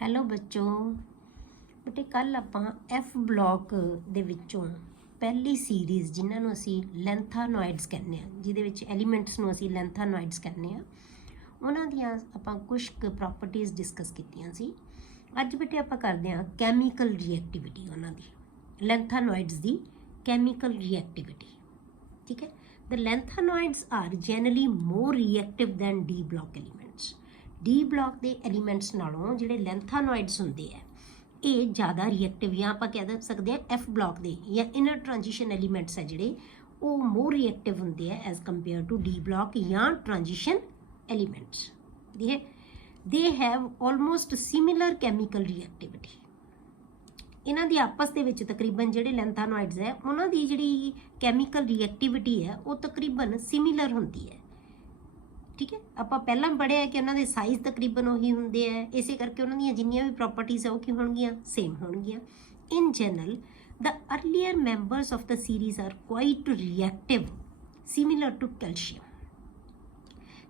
Hello ਬੱਚੋ ਬੇਟੇ ਕੱਲ ਆਪਾਂ ਐਫ ਬਲੌਕ ਦੇ ਵਿੱਚੋਂ ਪਹਿਲੀ ਸੀਰੀਜ਼ ਜਿਨ੍ਹਾਂ ਨੂੰ ਅਸੀਂ ਲੈਂਥਾਨੋਇਡਸ ਕਹਿੰਦੇ ਆ, ਜਿਹਦੇ ਵਿੱਚ ਐਲੀਮੈਂਟਸ ਨੂੰ ਅਸੀਂ ਲੈਂਥਾਨੋਇਡਸ ਕਹਿੰਦੇ ਆ, ਉਹਨਾਂ ਦੀਆਂ ਆਪਾਂ ਕੁਝ ਕੁ ਪ੍ਰੋਪਰਟੀਜ਼ ਡਿਸਕਸ ਕੀਤੀਆਂ ਸੀ। ਅੱਜ ਬੇਟੇ ਆਪਾਂ ਕਰਦੇ ਆ ਕੈਮੀਕਲ ਰਿਐਕਟੀਵਿਟੀ ਉਹਨਾਂ ਦੀ, ਲੈਂਥਾਨੋਇਡਸ ਦੀ ਕੈਮੀਕਲ ਰਿਐਕਟੀਵਿਟੀ। ਠੀਕ ਹੈ, the lanthanoids are generally more reactive than d block elements. D block ਦੇ ਐਲੀਮੈਂਟਸ ਨਾਲੋਂ ਜਿਹੜੇ ਲੈਂਥਾਨੋਇਡਸ ਹੁੰਦੇ ਆ ਇਹ ਜ਼ਿਆਦਾ ਰਿਐਕਟਿਵ, ਜਾਂ ਆਪਾਂ ਕਹਿ ਸਕਦੇ ਹਾਂ ਐਫ ਬਲੌਕ ਦੇ ਜਾਂ ਇਨਰ ਟ੍ਰਾਂਜੀਸ਼ਨ ਐਲੀਮੈਂਟਸ ਹੈ ਜਿਹੜੇ ਉਹ ਮੋਰ ਰਿਐਕਟਿਵ ਹੁੰਦੇ ਆ as compare to d block ਜਾਂ transition elements. They have almost similar chemical reactivity. ਇਹਨਾਂ ਦੀ ਆਪਸ ਦੇ ਵਿੱਚ ਤਕਰੀਬਨ ਜਿਹੜੇ ਲੈਂਥਾਨੋਇਡਸ ਹੈ ਉਹਨਾਂ ਦੀ ਜਿਹੜੀ ਕੈਮੀਕਲ ਰਿਐਕਟਿਵਿਟੀ ਹੈ ਉਹ ਤਕਰੀਬਨ ਸਿਮਿਲਰ ਹੁੰਦੀ ਹੈ। ਠੀਕ ਹੈ, ਆਪਾਂ ਪਹਿਲਾਂ ਪੜ੍ਹਿਆ ਕਿ ਉਹਨਾਂ ਦੇ ਸਾਈਜ਼ ਤਕਰੀਬਨ ਉਹੀ ਹੁੰਦੇ ਆ, ਇਸੇ ਕਰਕੇ ਉਹਨਾਂ ਦੀਆਂ ਜਿੰਨੀਆਂ ਵੀ ਪ੍ਰੋਪਰਟੀਜ਼ ਆ ਉਹ ਕੀ ਹੋਣਗੀਆਂ, ਸੇਮ ਹੋਣਗੀਆਂ। In general the earlier members of the series are quite reactive similar to calcium.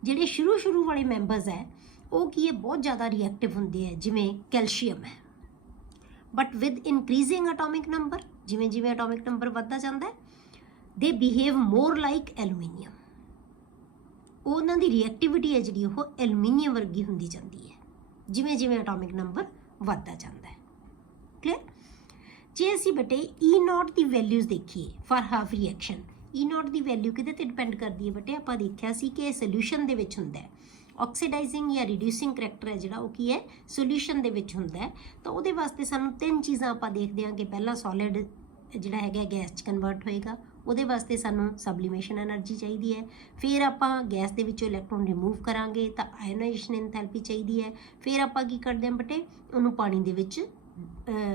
ਜਿਹੜੇ ਸ਼ੁਰੂ ਵਾਲੇ ਮੈਂਬਰਸ ਹੈ ਉਹ ਕੀ ਹੈ, ਬਹੁਤ ਜ਼ਿਆਦਾ ਰਿਐਕਟਿਵ ਹੁੰਦੇ ਆ, ਜਿਵੇਂ ਕੈਲਸ਼ੀਅਮ ਹੈ। But with increasing atomic number, ਜਿਵੇਂ ਜਿਵੇਂ ਐਟੋਮਿਕ ਨੰਬਰ ਵੱਧਦਾ ਜਾਂਦਾ ਹੈ, ਦੇ ਬਿਹੇਵ ਮੋਰ ਲਾਈਕ ਐਲੂਮੀਨੀਅਮ। ਉਹਨਾਂ ਦੀ ਰਿਐਕਟਿਵਿਟੀ ਹੈ ਜਿਹੜੀ ਉਹ ਐਲੂਮੀਨੀਅਮ ਵਰਗੀ ਹੁੰਦੀ ਜਾਂਦੀ ਹੈ ਜਿਵੇਂ ਜਿਵੇਂ ਐਟੋਮਿਕ ਨੰਬਰ ਵੱਧਦਾ ਜਾਂਦਾ ਹੈ। ਕਲੀਅਰ। ਜੇ ਅਸੀਂ ਬੇਟੇ E0 ਦੀ ਵੈਲਿਊਜ਼ ਦੇਖੀਏ for half reaction, E0 the value ਕਿਹਦੇ ਤੇ ਡਿਪੈਂਡ ਕਰਦੀ ਹੈ ਬੇਟੇ, ਆਪਾਂ ਦੇਖਿਆ ਸੀ ਕਿ ਇਹ ਸੋਲਿਊਸ਼ਨ ਦੇ ਵਿੱਚ ਹੁੰਦਾ ਹੈ। ਆਕਸੀਡਾਈਜ਼ਿੰਗ ਜਾਂ ਰਿਡਿਊਸਿੰਗ ਕਰੈਕਟਰ ਹੈ ਜਿਹੜਾ ਉਹ ਕੀ ਹੈ, ਸੋਲਿਊਸ਼ਨ ਦੇ ਵਿੱਚ ਹੁੰਦਾ ਹੈ। ਤਾਂ ਉਹਦੇ ਵਾਸਤੇ ਸਾਨੂੰ ਤਿੰਨ ਚੀਜ਼ਾਂ ਆਪਾਂ ਦੇਖਦੇ ਹਾਂ ਕਿ ਪਹਿਲਾਂ ਸੋਲਿਡ ਜਿਹੜਾ ਹੈਗਾ ਗੈਸ 'ਚ ਕਨਵਰਟ ਹੋਏਗਾ, ਉਹਦੇ ਵਾਸਤੇ ਸਾਨੂੰ ਸਬਲੀਮੇਸ਼ਨ ਐਨਰਜੀ ਚਾਹੀਦੀ ਹੈ। ਫਿਰ ਆਪਾਂ ਗੈਸ ਦੇ ਵਿੱਚੋਂ ਇਲੈਕਟ੍ਰੋਨ ਰਿਮੂਵ ਕਰਾਂਗੇ ਤਾਂ ਆਇਓਨਾਈਜੇਸ਼ਨ ਐਂਥੈਲਪੀ ਚਾਹੀਦੀ ਹੈ। ਫਿਰ ਆਪਾਂ ਕੀ ਕਰਦੇ ਹਾਂ ਬੇਟੇ, ਉਹਨੂੰ ਪਾਣੀ ਦੇ ਵਿੱਚ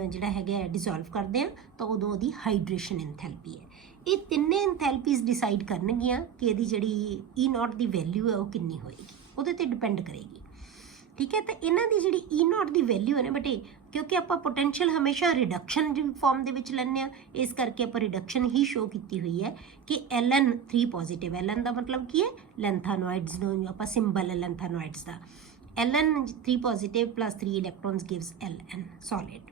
ਜਿਹੜਾ ਹੈਗਾ ਡਿਸੋਲਵ ਕਰਦੇ ਹਾਂ ਤਾਂ ਉਦੋਂ ਉਹਦੀ ਹਾਈਡਰੇਸ਼ਨ ਐਂਥੈਲਪੀ ਹੈ। ਇਹ ਤਿੰਨੇ ਐਂਥੈਲਪੀਜ਼ ਡਿਸਾਈਡ ਕਰਨਗੀਆਂ ਕਿ ਇਹਦੀ ਜਿਹੜੀ E0 ਦੀ ਵੈਲਿਊ ਹੈ ਉਹ ਕਿੰਨੀ ਹੋਏਗੀ, ਉਹਦੇ 'ਤੇ ਡਿਪੈਂਡ ਕਰੇਗੀ। ਠੀਕ ਹੈ, ਤਾਂ ਇਹਨਾਂ ਦੀ ਜਿਹੜੀ E0 ਦੀ ਵੈਲਿਊ ਹੈ ਨਾ ਬੇਟੇ, ਕਿਉਂਕਿ ਆਪਾਂ ਪੋਟੈਂਸ਼ੀਅਲ ਹਮੇਸ਼ਾ ਰਿਡਕਸ਼ਨ ਦੀ ਫਾਰਮ ਦੇ ਵਿੱਚ ਲੈਂਦੇ ਹਾਂ, ਇਸ ਕਰਕੇ ਆਪਾਂ ਰਿਡਕਸ਼ਨ ਹੀ ਸ਼ੋ ਕੀਤੀ ਹੋਈ ਹੈ ਕਿ Ln3 ਪੋਜ਼ਿਟਿਵ। Ln ਦਾ ਮਤਲਬ ਕੀ ਹੈ, ਲੈਂਥਾਨੋਇਡਸ ਨੂੰ ਆਪਾਂ ਸਿੰਬਲ ਹੈ ਲੈਂਥਾਨੋਇਡਸ ਦਾ, Ln3 positive plus 3 electrons gives Ln solid.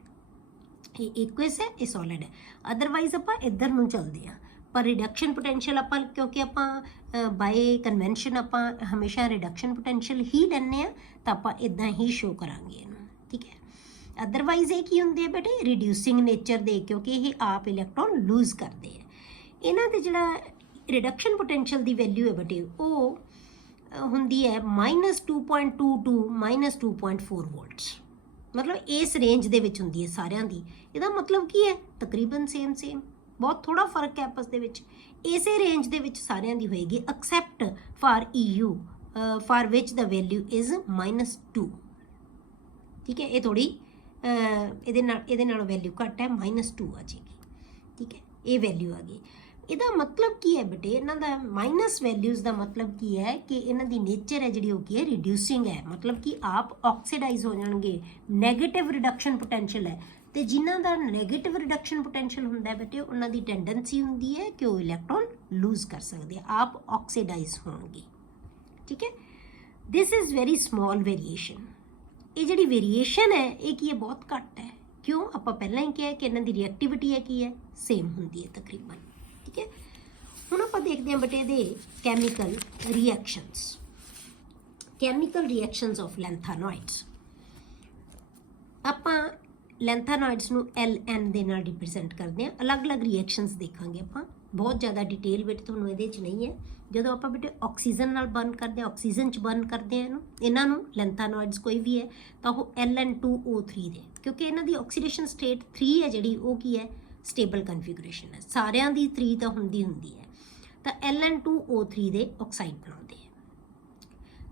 ਇਹ ਇਕੁਅਸ ਹੈ, ਇਹ ਸੋਲਿਡ ਹੈ। ਅਦਰਵਾਈਜ਼ ਆਪਾਂ ਇੱਧਰ ਨੂੰ ਚੱਲਦੇ ਹਾਂ, ਪਰ ਰਿਡਕਸ਼ਨ ਪੋਟੈਂਸ਼ੀਅਲ ਆਪਾਂ ਕਿਉਂਕਿ ਆਪਾਂ ਬਾਏ ਕਨਵੈਨਸ਼ਨ ਆਪਾਂ ਹਮੇਸ਼ਾ ਰਿਡਕਸ਼ਨ ਪੋਟੈਂਸ਼ੀਅਲ ਹੀ ਲੈਂਦੇ ਹਾਂ ਤਾਂ ਆਪਾਂ ਇੱਦਾਂ ਹੀ ਸ਼ੋ ਕਰਾਂਗੇ ਇਹਨੂੰ। ਠੀਕ ਹੈ, ਅਦਰਵਾਈਜ਼ ਇਹ ਕੀ ਹੁੰਦੇ ਆ ਬੇਟੇ, ਰਿਡਿਊਸਿੰਗ ਨੇਚਰ ਦੇ, ਕਿਉਂਕਿ ਇਹ ਆਪ ਇਲੈਕਟ੍ਰੋਨ ਲੂਜ਼ ਕਰਦੇ ਆ। ਇਹਨਾਂ ਦੇ ਜਿਹੜਾ ਰਿਡਕਸ਼ਨ ਪੋਟੈਂਸ਼ੀਅਲ ਦੀ ਵੈਲਿਊ ਹੈ ਬੇਟੇ ਉਹ ਹੁੰਦੀ ਹੈ -2.22 -2.4 ਵੋਲਟਸ। ਮਤਲਬ ਇਸ ਰੇਂਜ ਦੇ ਵਿੱਚ ਹੁੰਦੀ ਹੈ ਸਾਰਿਆਂ ਦੀ। ਇਹਦਾ ਮਤਲਬ ਕੀ ਹੈ, ਤਕਰੀਬਨ ਸੇਮ, ਬਹੁਤ ਥੋੜਾ ਫਰਕ ਹੈ ਆਪਸ ਦੇ ਵਿੱਚ। ਇਸੇ ਰੇਂਜ ਦੇ ਵਿੱਚ ਸਾਰਿਆਂ ਦੀ ਹੋਏਗੀ accept for EU for which the value is -2। ਠੀਕ ਹੈ, ਇਹ ਥੋੜੀ ਇਹਦੇ ਨਾਲੋਂ ਵੈਲਿਊ ਘੱਟ ਹੈ, -2 ਆ ਜਾਏਗੀ। ਠੀਕ ਹੈ, ਇਹ ਵੈਲਿਊ ਆ ਗਈ। ਇਹਦਾ ਮਤਲਬ ਕੀ ਹੈ ਬੇਟੇ, ਇਹਨਾਂ ਦਾ ਮਾਈਨਸ ਵੈਲਿਊਜ਼ ਦਾ ਮਤਲਬ ਕੀ ਹੈ ਕਿ ਇਹਨਾਂ ਦੀ ਨੇਚਰ ਹੈ ਜਿਹੜੀ ਉਹ ਕੀ ਹੈ, ਰਿਡਿਊਸਿੰਗ ਹੈ। ਮਤਲਬ ਕਿ ਆਪ ਆਕਸੀਡਾਈਜ਼ ਹੋ ਜਾਣਗੇ, ਨੈਗੇਟਿਵ ਰਿਡਕਸ਼ਨ ਪੋਟੈਂਸ਼ੀਅਲ ਹੈ। ਤੇ ਜਿਨ੍ਹਾਂ ਦਾ ਨੈਗੇਟਿਵ ਰਿਡਕਸ਼ਨ ਪੋਟੈਂਸ਼ੀਅਲ ਹੁੰਦਾ ਹੈ ਬੇਟੇ, ਉਹਨਾਂ ਦੀ ਟੈਂਡੈਂਸੀ ਹੁੰਦੀ ਹੈ ਕਿ ਉਹ ਇਲੈਕਟ੍ਰੋਨ ਲੂਜ਼ ਕਰ ਸਕਦੇ ਆ, ਆਪ ਆਕਸੀਡਾਈਜ਼ ਹੋਣਗੇ। ਠੀਕ ਹੈ, this is very small variation. ਇਹ ਜਿਹੜੀ ਵੇਰੀਏਸ਼ਨ ਹੈ ਇਹ ਕੀ ਹੈ, ਬਹੁਤ ਘੱਟ ਹੈ। ਕਿਉਂ, ਆਪਾਂ ਪਹਿਲਾਂ ਹੀ ਕਿਹਾ ਕਿ ਇਹਨਾਂ ਦੀ ਰਿਐਕਟਿਵਿਟੀ ਹੈ ਕੀ ਹੈ, ਸੇਮ ਹੁੰਦੀ ਹੈ ਤਕਰੀਬਨ। ਠੀਕ ਹੈ, ਹੁਣ ਆਪਾਂ ਦੇਖਦੇ ਹਾਂ ਬੇਟੇ ਇਹਦੇ chemical reactions, chemical reactions of lanthanoids. ਆਪਾਂ ਲੈਂਥਾਨੋਇਡਸ ਨੂੰ Ln ਦੇ ਨਾਲ ਰਿਪਰੈਜ਼ੈਂਟ ਕਰਦੇ ਹਾਂ। ਅਲੱਗ-ਅਲੱਗ ਰਿਐਕਸ਼ਨਸ ਦੇਖਾਂਗੇ ਆਪਾਂ, ਬਹੁਤ ਜ਼ਿਆਦਾ ਡਿਟੇਲ ਵਿੱਚ ਤੁਹਾਨੂੰ ਇਹਦੇ 'ਚ ਨਹੀਂ ਹੈ। ਜਦੋਂ ਆਪਾਂ ਬੇਟੇ ਆਕਸੀਜਨ ਨਾਲ ਬਰਨ ਕਰਦੇ ਹਾਂ, ਆਕਸੀਜਨ 'ਚ ਬਰਨ ਕਰਦੇ ਹਾਂ ਇਹਨਾਂ ਨੂੰ ਲੈਂਥਾਨੋਇਡਸ ਕੋਈ ਵੀ ਹੈ ਤਾਂ ਉਹ Ln2O3 ਦੇ, ਕਿਉਂਕਿ ਇਹਨਾਂ ਦੀ ਆਕਸੀਡੇਸ਼ਨ ਸਟੇਟ 3 ਹੈ ਜਿਹੜੀ ਉਹ ਕੀ ਹੈ, ਸਟੇਬਲ ਕਨਫੀਗਰੇਸ਼ਨ ਹੈ। ਸਾਰਿਆਂ ਦੀ 3 ਤਾਂ ਹੁੰਦੀ ਹੈ, ਤਾਂ Ln2O3 ਦੇ ਆਕਸਾਈਡ ਬਣਾਉਂਦੇ ਆ।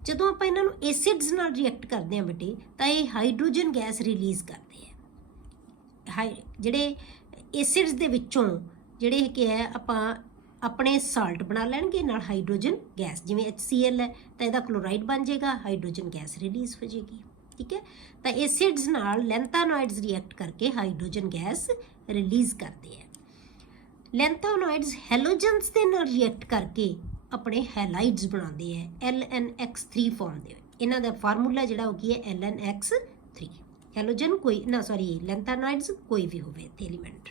ਜਦੋਂ ਆਪਾਂ ਇਹਨਾਂ ਨੂੰ ਐਸਿਡਸ ਨਾਲ ਰਿਐਕਟ ਕਰਦੇ ਹਾਂ ਬੇਟੇ ਤਾਂ ਇਹ ਹਾਈਡਰੋਜਨ ਗੈਸ ਰਿਲੀਜ਼ ਕਰਦੇ ਆ। ਜਿਹੜੇ ਐਸਿਡਸ ਦੇ ਵਿੱਚੋਂ ਜਿਹੜੇ ਕਿ ਹੈ ਆਪਾਂ ਆਪਣੇ ਸਾਲਟ ਬਣਾ ਲੈਣਗੇ ਨਾਲ ਹਾਈਡਰੋਜਨ ਗੈਸ, ਜਿਵੇਂ HCl ਹੈ ਤਾਂ ਇਹਦਾ ਕਲੋਰਾਈਡ ਬਣ ਜਾਏਗਾ, ਹਾਈਡਰੋਜਨ ਗੈਸ ਰਿਲੀਜ਼ ਹੋ ਜਾਏਗੀ। ਠੀਕ ਹੈ, ਤਾਂ ਐਸਿਡਸ ਨਾਲ ਲੈਂਥਾਨੋਇਡਸ ਰਿਐਕਟ ਕਰਕੇ ਹਾਈਡਰੋਜਨ ਗੈਸ ਰਿਲੀਜ਼ ਕਰਦੇ ਆ। ਲੈਂਥਾਨੋਇਡਸ ਹੈਲੋਜਨਸ ਦੇ ਨਾਲ ਰਿਐਕਟ ਕਰਕੇ ਆਪਣੇ ਹੈਲਾਈਡਸ ਬਣਾਉਂਦੇ ਆ Lnx3 ਫਾਰਮ ਦੇ। ਇਹਨਾਂ ਦਾ ਫਾਰਮੂਲਾ ਜਿਹੜਾ ਉਹ ਕੀ ਹੈ, Lnx3। ਹੈਲੋਜਨ ਕੋਈ ਨਾ, ਸੌਰੀ, ਲੈਂਥਾਨੋਇਡਸ ਕੋਈ ਵੀ ਹੋਵੇ ਇੱਥੇ ਐਲੀਮੈਂਟ।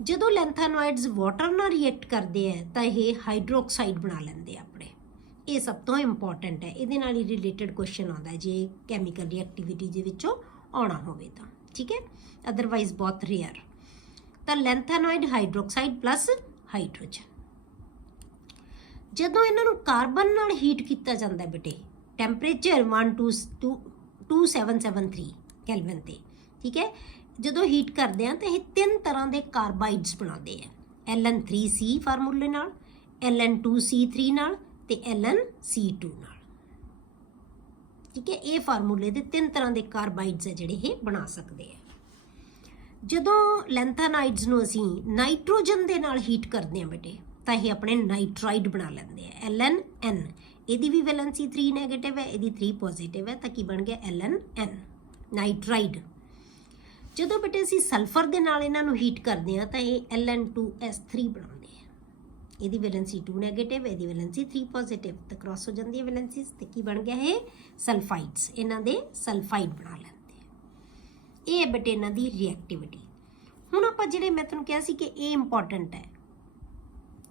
ਜਦੋਂ ਲੈਂਥਾਨੋਇਡਸ ਵਾਟਰ ਨਾਲ ਰਿਐਕਟ ਕਰਦੇ ਆ ਤਾਂ ਇਹ ਹਾਈਡਰੋਕਸਾਈਡ ਬਣਾ ਲੈਂਦੇ ਆ ਆਪਣੇ। ਇਹ ਸਭ ਤੋਂ ਇੰਪੋਰਟੈਂਟ ਹੈ, ਇਹਦੇ ਨਾਲ ਹੀ ਰਿਲੇਟਡ ਕੁਐਸਚਨ ਆਉਂਦਾ ਜੇ ਕੈਮੀਕਲ ਰਿਐਕਟੀਵਿਟੀ ਦੇ ਵਿੱਚੋਂ ਆਉਣਾ ਹੋਵੇ ਤਾਂ, ਠੀਕ ਹੈ, ਅਦਰਵਾਈਜ਼ ਬਹੁਤ ਰੇਅਰ। ਤਾਂ ਲੈਂਥਾਨੋਇਡ ਹਾਈਡਰੋਕਸਾਈਡ ਪਲੱਸ ਹਾਈਡਰੋਜਨ। ਜਦੋਂ ਇਹਨਾਂ ਨੂੰ ਕਾਰਬਨ ਨਾਲ ਹੀਟ ਕੀਤਾ ਜਾਂਦਾ ਬੇਟੇ, ਟੈਂਪਰੇਚਰ 12773 ਕੈਲਵਿਨ ਤੇ, ਠੀਕ ਹੈ, ਜਦੋਂ ਹੀਟ ਕਰਦੇ ਆ ਤਾਂ ਇਹ 3 ਤਰ੍ਹਾਂ ਦੇ ਕਾਰਬਾਈਡਸ ਬਣਾਉਂਦੇ ਆ, Ln3C ਫਾਰਮੂਲੇ ਨਾਲ, Ln2C3 ਨਾਲ ਤੇ LnC2 ਨਾਲ, ਠੀਕ ਹੈ। ਇਹ ਫਾਰਮੂਲੇ ਦੇ 3 ਤਰ੍ਹਾਂ ਦੇ ਕਾਰਬਾਈਡਸ ਹੈ ਜਿਹੜੇ ਇਹ ਬਣਾ ਸਕਦੇ ਆ। ਜਦੋਂ ਲੈਂਥਾਨਾਈਡਸ ਨੂੰ ਅਸੀਂ ਨਾਈਟ੍ਰੋਜਨ ਦੇ ਨਾਲ ਹੀਟ ਕਰਦੇ ਆ ਬੇਟੇ ਤਾਂ ਇਹ ਆਪਣੇ ਨਾਈਟਰਾਈਡ ਬਣਾ ਲੈਂਦੇ ਆ, Ln ਇਹਦੀ ਵੀ ਵੈਲੈਂਸੀ 3 ਨੈਗੇਟਿਵ ਹੈ, ਇਹਦੀ 3 ਪੋਜ਼ਿਟਿਵ ਹੈ, ਤਾਂ ਕੀ ਬਣ ਗਿਆ Ln ਨਾਈਟਰਾਈਡ। ਜਦੋਂ ਬੇਟੇ ਅਸੀਂ ਸਲਫਰ ਦੇ ਨਾਲ ਇਹਨਾਂ ਨੂੰ ਹੀਟ ਕਰਦੇ ਆ ਤਾਂ ਇਹ Ln2S3 ਬਣਾਉਂਦੇ ਆ, ਇਹਦੀ ਵੈਲੈਂਸੀ 2 ਨੈਗੇਟਿਵ, ਇਹਦੀ ਵੈਲੈਂਸੀ 3 ਪੋਜ਼ਿਟਿਵ, ਤਾਂ ਕ੍ਰਾਸ ਹੋ ਜਾਂਦੀ ਹੈ ਵੈਲੈਂਸੀਜ਼, ਤੇ ਕੀ ਬਣ ਗਿਆ ਇਹ ਸਲਫਾਈਡਸ, ਇਹਨਾਂ ਦੇ ਸਲਫਾਈਡ ਬਣਾ ਲੈਂਦੇ ਆ। ਇਹ ਹੈ ਬੇਟੇ ਇਹਨਾਂ ਦੀ ਰਿਐਕਟੀਵਿਟੀ। ਹੁਣ ਆਪਾਂ ਜਿਹੜੇ ਮੈਂ ਤੁਹਾਨੂੰ ਕਿਹਾ ਸੀ ਕਿ ਇਹ ਇੰਪੋਰਟੈਂਟ ਹੈ,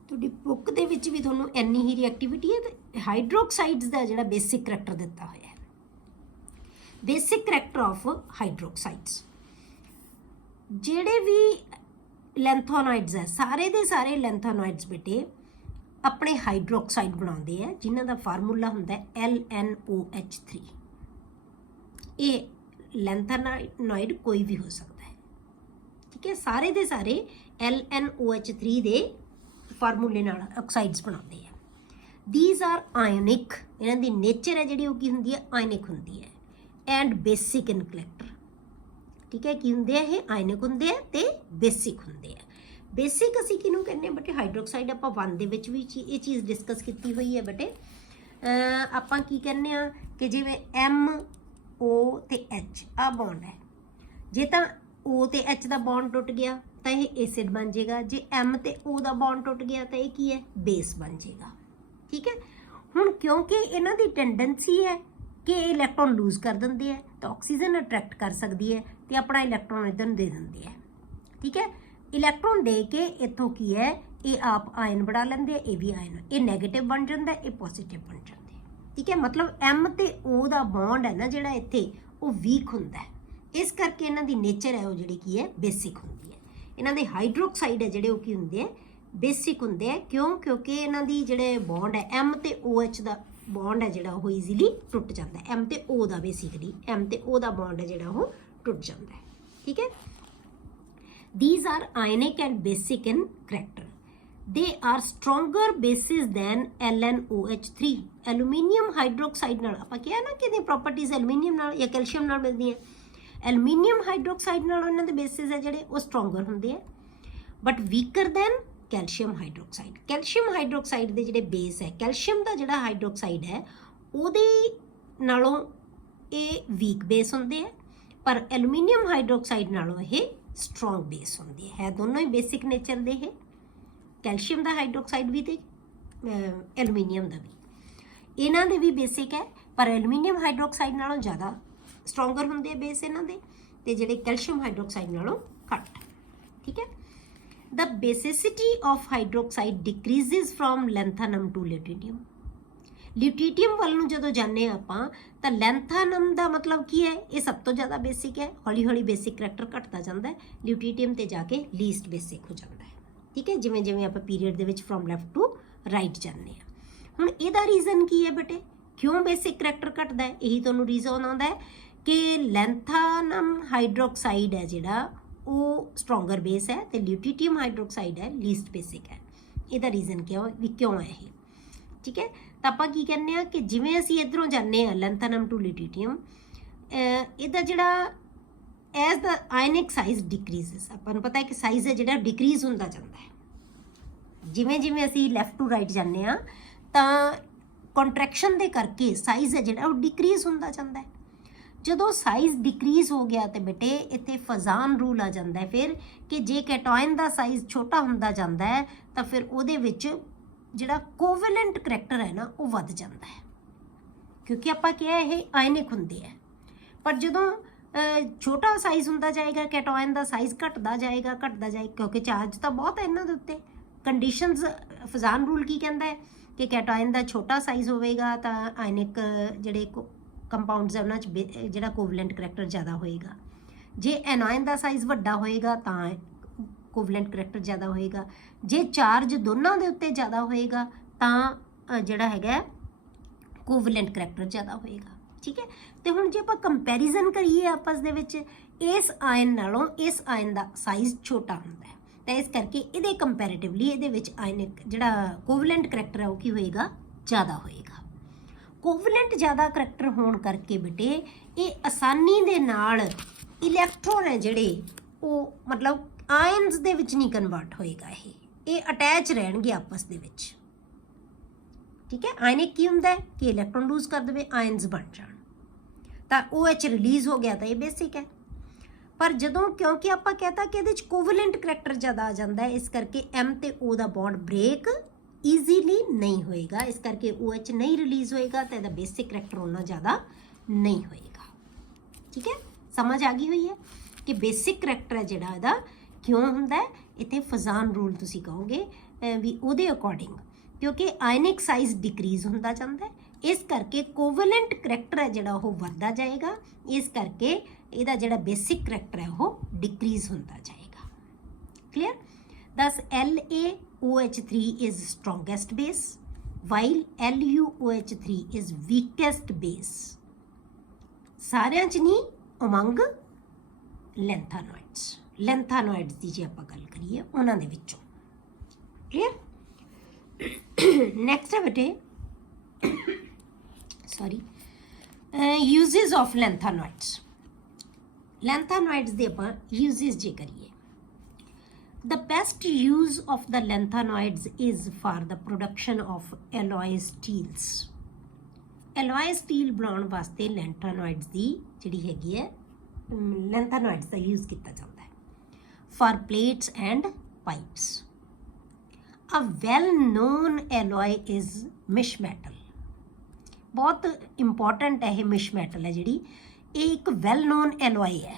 ਤੁਹਾਡੀ ਬੁੱਕ ਦੇ ਵਿੱਚ ਵੀ ਤੁਹਾਨੂੰ ਇੰਨੀ ਹੀ ਰਿਐਕਟੀਵਿਟੀ ਹੈ। ਤੇ ਹਾਈਡਰੋਕਸਾਈਡਸ ਦਾ ਜਿਹੜਾ ਬੇਸਿਕ ਕਰੈਕਟਰ ਦਿੱਤਾ ਹੋਇਆ ਹੈ, ਬੇਸਿਕ ਕਰੈਕਟਰ ਆਫ ਹਾਈਡਰੋਕਸਾਈਡਸ। ਜਿਹੜੇ ਵੀ ਲੈਂਥੋਨਾਈਡਸ ਹੈ, ਸਾਰੇ ਦੇ ਸਾਰੇ ਲੈਂਥੋਨਾਈਡਸ ਬੇਟੇ ਆਪਣੇ ਹਾਈਡਰੋਕਸਾਈਡ ਬਣਾਉਂਦੇ ਆ, ਜਿਨ੍ਹਾਂ ਦਾ ਫਾਰਮੂਲਾ ਹੁੰਦਾ LnOH3। ਇਹ ਲੈਂਥਾਨੋਇਡ ਕੋਈ ਵੀ ਹੋ ਸਕਦਾ ਹੈ, ਠੀਕ ਹੈ, ਸਾਰੇ ਦੇ ਸਾਰੇ LnOH3 ਦੇ ਫਾਰਮੂਲੇ ਨਾਲ ਆਕਸਾਈਡਸ ਬਣਾਉਂਦੇ ਆ। ਥੀਸ ਆਰ ਆਇਨਿਕ, ਇਹਨਾਂ ਦੀ ਨੇਚਰ ਹੈ ਜਿਹੜੀ ਉਹ ਕੀ ਹੁੰਦੀ ਹੈ, ਆਇਨਿਕ ਹੁੰਦੀ ਹੈ, ਐਂਡ ਬੇਸਿਕ ਇਨ ਕਲੈਕਟਰ, ਠੀਕ ਹੈ। ਕੀ ਹੁੰਦੇ ਆ ਇਹ, ਆਇਨਿਕ ਹੁੰਦੇ ਆ ਤੇ ਬੇਸਿਕ ਹੁੰਦੇ ਆ। ਬੇਸਿਕ ਅਸੀਂ ਕਿਹਨੂੰ ਕਹਿੰਦੇ ਆ ਬੇਟੇ, ਹਾਈਡਰੋਕਸਾਈਡ ਆਪਾਂ 1 ਦੇ ਵਿੱਚ ਵੀ ਇਹ ਚੀਜ਼ ਡਿਸਕਸ ਕੀਤੀ ਹੋਈ ਹੈ ਬੇਟੇ। ਆਪਾਂ ਕੀ ਕਹਿੰਦੇ ਆ ਕਿ ਜਿਵੇਂ MO ਤੇ H ਆ ਬੌਂਡ ਹੈ, ਜੇ ਤਾਂ O ਤੇ H ਦਾ ਬੌਂਡ ਟੁੱਟ ਗਿਆ ਤਾਂ ਇਹ ਐਸਿਡ ਬਣ ਜਾਏਗਾ, ਜੇ M ਤੇ O ਦਾ ਬੌਂਡ ਟੁੱਟ ਗਿਆ ਤਾਂ ਇਹ ਕੀ ਹੈ, ਬੇਸ ਬਣ ਜਾਏਗਾ, ਠੀਕ ਹੈ। ਹੁਣ ਕਿਉਂਕਿ ਇਹਨਾਂ ਦੀ ਟੈਂਡੈਂਸੀ ਹੈ ਕਿ ਇਹ ਇਲੈਕਟ੍ਰੋਨ ਲੂਜ਼ ਕਰ ਦਿੰਦੇ ਆ, ਤਾਂ ਆਕਸੀਜਨ ਅਟਰੈਕਟ ਕਰ ਸਕਦੀ ਹੈ ਤੇ ਆਪਣਾ ਇਲੈਕਟ੍ਰੋਨ ਇੱਧਰ ਨੂੰ ਦੇ ਦਿੰਦੇ ਆ, ਠੀਕ ਹੈ। ਇਲੈਕਟ੍ਰੋਨ ਦੇ ਕੇ ਇੱਥੋਂ ਕੀ ਹੈ, ਇਹ ਆਪ ਆਇਨ ਬਣਾ ਲੈਂਦੇ ਆ, ਇਹ ਵੀ ਆਇਨ, ਇਹ ਨੈਗੇਟਿਵ ਬਣ ਜਾਂਦਾ, ਇਹ ਪੋਜ਼ਿਟਿਵ ਬਣ ਜਾਂਦੇ, ਠੀਕ ਹੈ। ਮਤਲਬ M ਤੇ O ਦਾ ਬੌਂਡ ਹੈ ਨਾ ਜਿਹੜਾ ਇੱਥੇ, ਉਹ ਵੀਕ ਹੁੰਦਾ ਹੈ, ਇਸ ਕਰਕੇ ਇਹਨਾਂ ਦੀ ਨੇਚਰ ਹੈ ਉਹ ਜਿਹੜੀ ਕੀ ਹੈ, ਬੇਸਿਕ ਹੁੰਦੀ ਹੈ। ਇਹਨਾਂ ਦੇ ਹਾਈਡਰੋਕਸਾਈਡ ਹੈ ਜਿਹੜੇ ਉਹ ਕੀ ਹੁੰਦੇ ਆ, ਬੇਸਿਕ ਹੁੰਦੇ ਆ। ਕਿਉਂ? ਕਿਉਂਕਿ ਇਹਨਾਂ ਦੀ ਜਿਹੜੇ ਬੌਂਡ ਹੈ M ਤੇ OH ਦਾ ਬੌਂਡ ਹੈ ਜਿਹੜਾ ਉਹ ਈਜ਼ੀਲੀ ਟੁੱਟ ਜਾਂਦਾ ਹੈ, M ਤੇ O ਦਾ, ਬੇਸਿਕਲੀ M ਤੇ O ਦਾ ਬੌਂਡ ਹੈ ਜਿਹੜਾ ਉਹ ਟੁੱਟ ਜਾਂਦਾ ਹੈ, ਠੀਕ ਹੈ। These are ionic and basic in character. They are stronger bases than LnOH3. Aluminium hydroxide ਨਾਲ ਆਪਾਂ ਕਿਹਾ ਨਾ ਕਿ ਇਹਦੀ ਪ੍ਰੋਪਰਟੀਜ਼ ਐਲੂਮੀਨੀਅਮ ਨਾਲ ਜਾਂ ਕੈਲਸ਼ੀਅਮ ਨਾਲ ਮਿਲਦੀਆਂ। ਐਲੂਮੀਨੀਅਮ ਹਾਈਡਰੋਕਸਾਈਡ ਨਾਲ ਇਹਨਾਂ ਦੇ ਬੇਸਿਸ ਹੈ ਜਿਹੜੇ ਉਹ ਸਟਰੋਂਗਰ ਹੁੰਦੇ ਆ, but weaker than calcium hydroxide. Calcium hydroxide ਦੇ ਜਿਹੜੇ ਬੇਸ ਹੈ, ਕੈਲਸ਼ੀਅਮ ਦਾ ਜਿਹੜਾ ਹਾਈਡਰੋਕਸਾਈਡ ਹੈ ਉਹਦੇ ਨਾਲੋਂ ਇਹ ਵੀਕ ਬੇਸ ਹੁੰਦੇ ਆ, ਪਰ ਐਲੂਮੀਨੀਅਮ ਹਾਈਡਰੋਕਸਾਈਡ ਨਾਲੋਂ ਇਹ ਸਟਰੋਂਗ ਬੇਸ ਹੁੰਦੀ ਹੈ। ਦੋਨੋਂ ਹੀ ਬੇਸਿਕ ਨੇਚਰ ਦੇ ਇਹ, ਕੈਲਸ਼ੀਅਮ ਦਾ ਹਾਈਡਰੋਕਸਾਈਡ ਵੀ ਤੇ ਐਲੂਮੀਨੀਅਮ ਦਾ ਵੀ, ਇਹਨਾਂ ਦੇ ਵੀ ਬੇਸਿਕ ਹੈ, ਪਰ ਐਲੂਮੀਨੀਅਮ ਹਾਈਡਰੋਕਸਾਈਡ ਨਾਲੋਂ ਜ਼ਿਆਦਾ ਸਟਰੋਂਗਰ ਹੁੰਦੇ ਆ ਬੇਸ ਇਹਨਾਂ ਦੇ, ਤੇ ਜਿਹੜੇ ਕੈਲਸ਼ੀਅਮ ਹਾਈਡਰੋਕਸਾਈਡ ਨਾਲੋਂ ਘੱਟ, ਠੀਕ ਹੈ। The basicity of hydroxide decreases from lanthanum to lutetium. ਲਿਊਟੀਟੀਅਮ ਵੱਲ ਨੂੰ ਜਦੋਂ ਜਾਂਦੇ ਆਪਾਂ ਤਾਂ ਲੈਂਥਾਨਮ ਦਾ ਮਤਲਬ ਕੀ ਹੈ, ਇਹ ਸਭ ਤੋਂ ਜ਼ਿਆਦਾ ਬੇਸਿਕ ਹੈ, ਹੌਲੀ ਹੌਲੀ ਬੇਸਿਕ ਕਰੈਕਟਰ ਘਟਦਾ ਜਾਂਦਾ ਹੈ, ਲਿਊਟੀਟੀਅਮ ਤੇ ਜਾ ਕੇ ਲੀਸਟ ਬੇਸਿਕ ਹੋ ਜਾਂਦਾ ਹੈ, ਠੀਕ ਹੈ, ਜਿਵੇਂ ਜਿਵੇਂ ਆਪਾਂ ਪੀਰੀਅਡ ਦੇ ਵਿੱਚ ਫਰੋਮ ਲੈਫਟ ਟੂ ਰਾਈਟ ਜਾਂਦੇ ਹਾਂ। ਹੁਣ ਇਹਦਾ ਰੀਜ਼ਨ ਕੀ ਹੈ ਬੇਟੇ, ਕਿਉਂ ਬੇਸਿਕ ਕਰੈਕਟਰ ਘਟਦਾ ਹੈ? ਇਹੀ ਤੁਹਾਨੂੰ ਰੀਜ਼ਨ ਆਉਂਦਾ ਹੈ ਕਿ ਲੈਂਥਾਨਮ ਹਾਈਡਰੋਕਸਾਈਡ ਹੈ ਜਿਹੜਾ ਉਹ ਸਟਰੋਂਗਰ ਬੇਸ ਹੈ ਤੇ ਲਿਊਟੀਟੀਅਮ ਹਾਈਡਰੋਕਸਾਈਡ ਹੈ ਲੀਸਟ ਬੇਸਿਕ ਹੈ। ਇਹਦਾ ਰੀਜ਼ਨ ਕਿਉਂ ਹੈ ਇਹ, ਠੀਕ ਹੈ। ਤਾਂ ਆਪਾਂ ਕੀ ਕਹਿੰਦੇ ਆ ਕਿ ਜਿਵੇਂ ਅਸੀਂ ਇੱਧਰੋਂ ਜਾਂਦੇ ਹਾਂ ਲੈਂਥਾਨਮ ਟੂ ਲਿਊਟੀਟੀਅਮ, ਇਹਦਾ ਜਿਹੜਾ ਐਜ਼ ਦਾ ਆਇਨਿਕ ਸਾਈਜ਼ ਡਿਕਰੀਜ਼ਸ, ਆਪਾਂ ਨੂੰ ਪਤਾ ਹੈ ਕਿ ਸਾਈਜ਼ ਹੈ ਜਿਹੜਾ ਡਿਕਰੀਜ਼ ਹੁੰਦਾ ਜਾਂਦਾ ਹੈ, ਜਿਵੇਂ ਜਿਵੇਂ ਅਸੀਂ ਲੈਫਟ ਟੂ ਰਾਈਟ ਜਾਂਦੇ ਹਾਂ ਤਾਂ ਕੰਟਰੈਕਸ਼ਨ ਦੇ ਕਰਕੇ ਸਾਈਜ਼ ਹੈ ਜਿਹੜਾ ਉਹ ਡਿਕਰੀਜ਼ ਹੁੰਦਾ ਜਾਂਦਾ ਹੈ। ਜਦੋਂ ਸਾਈਜ਼ ਡਿਕਰੀਜ਼ ਹੋ ਗਿਆ ਤੇ ਬੇਟੇ ਇੱਥੇ ਫਜ਼ਾਨ ਰੂਲ ਆ ਜਾਂਦਾ ਹੈ ਫਿਰ, ਕਿ ਜੇ ਕੈਟਾਇਨ ਦਾ ਸਾਈਜ਼ ਛੋਟਾ ਹੁੰਦਾ ਜਾਂਦਾ ਹੈ ਤਾਂ ਫਿਰ ਉਹਦੇ ਵਿੱਚ ਜਿਹੜਾ ਕੋਵੈਲੈਂਟ ਕਰੈਕਟਰ ਹੈ ਨਾ ਉਹ ਵੱਧ ਜਾਂਦਾ ਹੈ, ਕਿਉਂਕਿ ਆਪਾਂ ਕਿਹਾ ਇਹ ਆਇਨਿਕ ਹੁੰਦੇ ਹੈ। ਪਰ ਜਦੋਂ ਛੋਟਾ ਸਾਈਜ਼ ਹੁੰਦਾ ਜਾਏਗਾ, ਕੈਟਾਇਨ ਦਾ ਸਾਈਜ਼ ਘਟਦਾ ਜਾਏਗਾ ਕਿਉਂਕਿ ਚਾਰਜ ਤਾਂ ਬਹੁਤ ਹੈ ਇਹਨਾਂ ਦੇ ਉੱਤੇ। ਕੰਡੀਸ਼ਨਸ ਫਜ਼ਾਨ ਰੂਲ ਕੀ ਕਹਿੰਦਾ ਹੈ ਕਿ ਕੈਟਾਇਨ ਦਾ ਛੋਟਾ ਸਾਈਜ਼ ਹੋਵੇਗਾ ਤਾਂ ਆਇਨਿਕ ਜਿਹੜੇ ਕੰਪਾਊਂਡਸ ਹੈ ਉਹਨਾਂ 'ਚ ਜਿਹੜਾ ਕੋਵਲੈਂਟ ਕਰੈਕਟਰ ਜ਼ਿਆਦਾ ਹੋਏਗਾ। ਜੇ ਐਨਾਇਨ ਦਾ ਸਾਈਜ਼ ਵੱਡਾ ਹੋਏਗਾ ਤਾਂ ਕੋਵਲੈਂਟ ਕਰੈਕਟਰ ਜ਼ਿਆਦਾ ਹੋਏਗਾ। ਜੇ ਚਾਰਜ ਦੋਨਾਂ ਦੇ ਉੱਤੇ ਜ਼ਿਆਦਾ ਹੋਏਗਾ ਤਾਂ ਜਿਹੜਾ ਹੈਗਾ ਕੋਵਲੈਂਟ ਕਰੈਕਟਰ ਜ਼ਿਆਦਾ ਹੋਏਗਾ। ਠੀਕ ਹੈ, ਤੇ ਹੁਣ ਜੇ ਆਪਾਂ ਕੰਪੈਰੀਜ਼ਨ ਕਰੀਏ ਆਪਸ ਦੇ ਵਿੱਚ, ਇਸ ਆਇਨ ਨਾਲੋਂ ਇਸ ਆਇਨ ਦਾ ਸਾਈਜ਼ ਛੋਟਾ ਹੁੰਦਾ ਹੈ ਤਾਂ ਇਸ ਕਰਕੇ ਇਹਦੇ ਕੰਪੈਰੀਟਿਵਲੀ ਇਹਦੇ ਵਿੱਚ ਆਇਨਿਕ ਜਿਹੜਾ ਕੋਵਲੈਂਟ ਕਰੈਕਟਰ ਹੈ ਉਹ ਕੀ ਹੋਏਗਾ, ਜ਼ਿਆਦਾ ਹੋਏਗਾ। ਕੋਵਲੈਂਟ ਜ਼ਿਆਦਾ ਕਰੈਕਟਰ ਹੋਣ ਕਰਕੇ ਬੇਟੇ ਇਹ ਆਸਾਨੀ ਦੇ ਨਾਲ ਇਲੈਕਟ੍ਰੋਨ ਹੈ ਜਿਹੜੇ ਉਹ ਮਤਲਬ ਆਇਨਸ ਦੇ ਵਿੱਚ ਨਹੀਂ ਕਨਵਰਟ ਹੋਏਗਾ, ਇਹ ਅਟੈਚ ਰਹਿਣਗੇ ਆਪਸ ਦੇ ਵਿੱਚ। ਠੀਕ ਹੈ, ਆਇਨਿਕ ਕੀ ਹੁੰਦਾ ਹੈ ਕਿ ਇਲੈਕਟ੍ਰੋਨ ਲੂਜ਼ ਕਰ ਦੇਵੇ, ਆਇਨਸ ਬਣ ਜਾਣ ਤਾਂ OH ਰਿਲੀਜ਼ ਹੋ ਗਿਆ ਤਾਂ ਇਹ ਬੇਸਿਕ ਹੈ। ਪਰ ਜਦੋਂ ਕਿਉਂਕਿ ਆਪਾਂ ਕਹਤਾ ਕਿ ਇਹਦੇ ਵਿੱਚ ਕੋਵਲੈਂਟ ਕਰੈਕਟਰ ਜ਼ਿਆਦਾ ਆ ਜਾਂਦਾ ਹੈ, ਇਸ ਕਰਕੇ M ਤੇ O ਦਾ ਬੌਂਡ ਬ੍ਰੇਕ ਈਜ਼ੀਲੀ ਨਹੀਂ ਹੋਏਗਾ, ਇਸ ਕਰਕੇ OH ਨਹੀਂ ਰਿਲੀਜ਼ ਹੋਏਗਾ ਤਾਂ ਇਹਦਾ ਬੇਸਿਕ ਕਰੈਕਟਰ ਉਨਾ ਜ਼ਿਆਦਾ ਨਹੀਂ ਹੋਏਗਾ। ਠੀਕ ਹੈ, ਸਮਝ ਆ ਗਈ ਹੋਈ ਹੈ ਕਿ ਬੇਸਿਕ ਕਰੈਕਟਰ ਹੈ ਜਿਹੜਾ ਇਹਦਾ ਕਿਉਂ ਹੁੰਦਾ ਹੈ। ਇੱਥੇ ਫਜ਼ਾਨ ਰੂਲ ਤੁਸੀਂ ਕਹੋਗੇ ਵੀ ਉਹਦੇ ਅਕੋਰਡਿੰਗ, ਕਿਉਂਕਿ ਆਇਨਿਕ ਸਾਈਜ਼ ਡਿਕਰੀਜ਼ ਹੁੰਦਾ ਜਾਂਦਾ ਹੈ, ਇਸ ਕਰਕੇ ਕੋਵਲੈਂਟ ਕਰੈਕਟਰ ਹੈ ਜਿਹੜਾ ਉਹ ਵੱਧਦਾ ਜਾਏਗਾ, ਇਸ ਕਰਕੇ ਇਹਦਾ ਜਿਹੜਾ ਬੇਸਿਕ ਕਰੈਕਟਰ ਹੈ ਉਹ ਡਿਕਰੀਜ਼ ਹੁੰਦਾ ਜਾਏਗਾ। Clear? thus LaOH3 is strongest base while LuOH3 is weakest base। ਸਾਰਿਆਂ 'ਚ ਨਹੀਂ, ਅਮੰਗ ਲੈਂਥਾਨੋਇਡਸ ਦੀ ਜੇ ਆਪਾਂ ਗੱਲ ਕਰੀਏ ਉਹਨਾਂ ਦੇ ਵਿੱਚੋਂ। ਕਲੀਅਰ? ਨੈਕਸਟ ਹੈ ਬੇਟੇ uses of lanthanoids। lanthanoids ਦੇ ਆਪਾਂ uses ਜੇ ਕਰੀਏ, the best use of the lanthanoids is for the production of alloy steels। alloy steel ਬਣਾਉਣ ਵਾਸਤੇ lanthanoids ਦੀ ਜਿਹੜੀ ਹੈਗੀ ਹੈ lanthanoids ਦਾ use ਕੀਤਾ ਜਾਂਦਾ ਹੈ for plates and pipes। a well known alloy is mish metal। ਬਹੁਤ ਇੰਪੋਰਟੈਂਟ ਹੈ ਇਹ ਮਿਸ਼ ਮੈਟਲ ਹੈ ਜਿਹੜੀ, ਇਹ ਇੱਕ ਵੈਲ ਨੋਨ ਐਲੋਏ ਹੈ।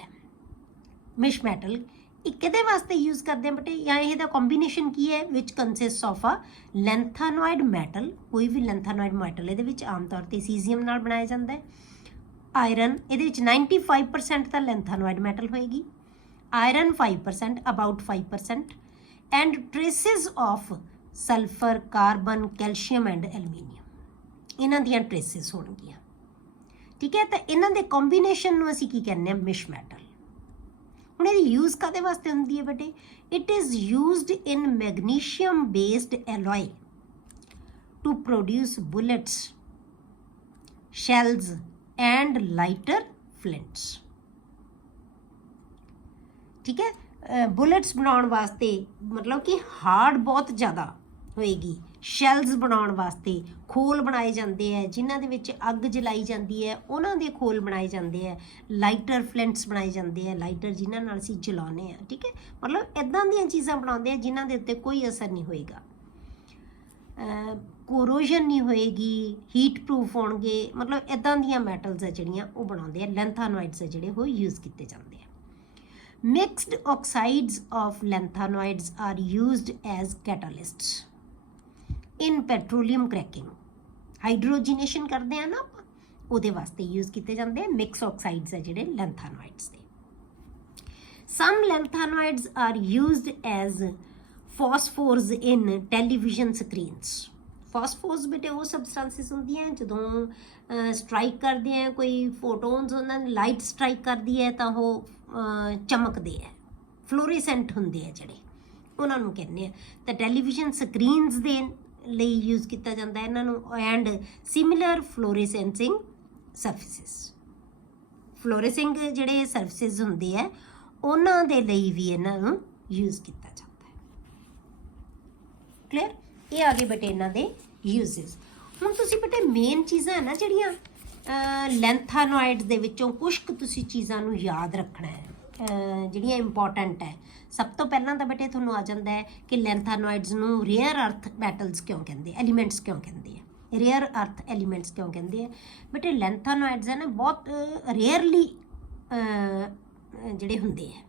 ਮਿਸ਼ ਮੈਟਲ ਇਹ ਕਿਹਦੇ ਵਾਸਤੇ ਯੂਜ਼ ਕਰਦੇ ਆ ਬੇਟੇ, ਜਾਂ ਇਹਦਾ ਕੰਬੀਨੇਸ਼ਨ ਕੀ ਹੈ, ਵਿਚ ਕੰਸਿਸਟ ਆਫ ਅ ਲੈਂਥਾਨੋਇਡ ਮੈਟਲ। ਕੋਈ ਵੀ ਲੈਂਥਾਨੋਇਡ ਮੈਟਲ ਇਹਦੇ ਵਿੱਚ ਆਮ ਤੌਰ ਤੇ ਸੀਜ਼ੀਅਮ ਨਾਲ ਬਣਾਇਆ ਜਾਂਦਾ ਹੈ। ਆਇਰਨ ਇਹਦੇ ਵਿੱਚ 95% ਤਾਂ ਲੈਂਥਾਨੋਇਡ ਮੈਟਲ ਹੋਏਗੀ, iron 5%, about 5%, and traces of sulphur, carbon, calcium and aluminium ਇਹਨਾਂ ਦੀਆਂ ਟ੍ਰੇਸਿਸ ਹੋਣਗੀਆਂ। ਠੀਕ ਹੈ, ਤਾਂ ਇਹਨਾਂ ਦੇ ਕੰਬੀਨੇਸ਼ਨ ਨੂੰ ਅਸੀਂ ਕੀ ਕਹਿੰਦੇ ਹਾਂ, ਮਿਸ਼ ਮੈਟਲ। ਹੁਣ ਇਹਦੀ ਯੂਜ਼ ਕਾਹਦੇ ਵਾਸਤੇ ਹੁੰਦੀ ਹੈ ਬੇਟੇ, it is used in magnesium based alloy to produce bullets, shells and lighter flints. ਠੀਕ ਹੈ, ਬੁਲੇਟਸ ਬਣਾਉਣ ਵਾਸਤੇ ਮਤਲਬ ਕਿ ਹਾਰਡ ਬਹੁਤ ਜ਼ਿਆਦਾ ਹੋਏਗੀ, ਸ਼ੈਲਸ ਬਣਾਉਣ ਵਾਸਤੇ ਖੋਲ ਬਣਾਏ ਜਾਂਦੇ ਹੈ, ਜਿਨ੍ਹਾਂ ਦੇ ਵਿੱਚ ਅੱਗ ਜਲਾਈ ਜਾਂਦੀ ਹੈ ਉਹਨਾਂ ਦੇ ਖੋਲ ਬਣਾਏ ਜਾਂਦੇ ਹੈ, ਲਾਈਟਰ ਫਲਿੰਟਸ ਬਣਾਏ ਜਾਂਦੇ ਹੈ, ਲਾਈਟਰ ਜਿਨ੍ਹਾਂ ਨਾਲ ਅਸੀਂ ਜਲਾਉਂਦੇ ਹਾਂ। ਠੀਕ ਹੈ, ਮਤਲਬ ਇੱਦਾਂ ਦੀਆਂ ਚੀਜ਼ਾਂ ਬਣਾਉਂਦੇ ਆ ਜਿਨ੍ਹਾਂ ਦੇ ਉੱਤੇ ਕੋਈ ਅਸਰ ਨਹੀਂ ਹੋਏਗਾ, ਕੋਰੋਜਨ ਨਹੀਂ ਹੋਏਗੀ, ਹੀਟ ਪ੍ਰੂਫ ਹੋਣਗੇ, ਮਤਲਬ ਇੱਦਾਂ ਦੀਆਂ ਮੈਟਲਸ ਹੈ ਜਿਹੜੀਆਂ ਉਹ ਬਣਾਉਂਦੇ ਆ। ਲੈਂਥਾਨੋਇਡਸ ਹੈ ਜਿਹੜੇ ਉਹ ਯੂਜ਼ ਕੀਤੇ ਜਾਂਦੇ ਆ। Mixed oxides of lanthanoids are used as catalysts in petroleum cracking. Hydrogenation ਕਰਦੇ ਆ ਨਾ ਆਪਾਂ, ਉਹਦੇ ਵਾਸਤੇ ਯੂਜ਼ ਕੀਤੇ ਜਾਂਦੇ ਆ ਮਿਕਸ ਆਕਸਾਈਡਸ ਹੈ ਜਿਹੜੇ ਲੈਂਥਾਨੋਇਡਸ ਦੇ। ਸਮ ਲੈਂਥਾਨੋਇਡਸ are used as phosphorus in television screens. Phosphorus ਬੇਟੇ ਉਹ ਸਬਸਟੈਂਸਿਸ ਹੁੰਦੀਆਂ ਜਦੋਂ ਸਟ੍ਰਾਈਕ ਕਰਦੇ ਆ ਕੋਈ ਫੋਟੋਨਸ, ਉਹਨਾਂ ਦੀ ਲਾਈਟ ਸਟ੍ਰਾਈਕ ਕਰਦੀ ਹੈ ਤਾਂ ਉਹ ਚਮਕਦੇ ਹੈ, ਫਲੋਰੇਸੈਂਟ ਹੁੰਦੇ ਆ ਜਿਹੜੇ, ਉਹਨਾਂ ਨੂੰ ਕਹਿੰਦੇ ਆ। ਤਾਂ ਟੈਲੀਵਿਜ਼ਨ ਸਕਰੀਨਸ ਦੇ ਲਈ ਯੂਜ਼ ਕੀਤਾ ਜਾਂਦਾ ਇਹਨਾਂ ਨੂੰ, ਐਂਡ ਸਿਮਿਲਰ ਫਲੋਰੇਸੈਂਸਿੰਗ ਸਰਫੇਸਿਸ। ਫਲੋਰੇਸਿੰਗ ਜਿਹੜੇ ਸਰਫੇਸਿਸ ਹੁੰਦੇ ਆ ਉਹਨਾਂ ਦੇ ਲਈ ਵੀ ਇਹਨਾਂ ਨੂੰ ਯੂਜ਼ ਕੀਤਾ ਜਾਂਦਾ ਹੈ। ਕਲੀਅਰ? ਇਹ ਆ ਗਏ ਬੇਟੇ ਇਹਨਾਂ ਦੇ ਯੂਜ਼ਸ। ਹੁਣ ਤੁਸੀਂ ਬੇਟੇ ਮੇਨ ਚੀਜ਼ਾਂ ਹੈ ਨਾ ਜਿਹੜੀਆਂ ਲੈਂਥਾਨੋਇਡਸ ਦੇ ਵਿੱਚੋਂ ਕੁਛ ਕੁ ਤੁਸੀਂ ਚੀਜ਼ਾਂ ਨੂੰ ਯਾਦ ਰੱਖਣਾ ਹੈ ਜਿਹੜੀਆਂ ਇੰਪੋਰਟੈਂਟ ਹੈ। ਸਭ ਤੋਂ ਪਹਿਲਾਂ ਤਾਂ ਬੇਟੇ ਤੁਹਾਨੂੰ ਆ ਜਾਂਦਾ ਹੈ ਕਿ ਲੈਂਥਾਨੋਇਡਸ ਨੂੰ ਰੇਅਰ ਅਰਥ ਮੈਟਲਸ ਕਿਉਂ ਕਹਿੰਦੇ, ਐਲੀਮੈਂਟਸ ਕਿਉਂ ਕਹਿੰਦੇ ਆ, ਰੇਅਰ ਅਰਥ ਐਲੀਮੈਂਟਸ ਕਿਉਂ ਕਹਿੰਦੇ ਆ ਬੇਟੇ। ਲੈਂਥਾਨੋਇਡਸ ਹੈ ਨਾ ਬਹੁਤ ਰੇਅਰਲੀ ਜਿਹੜੇ ਹੁੰਦੇ ਆ,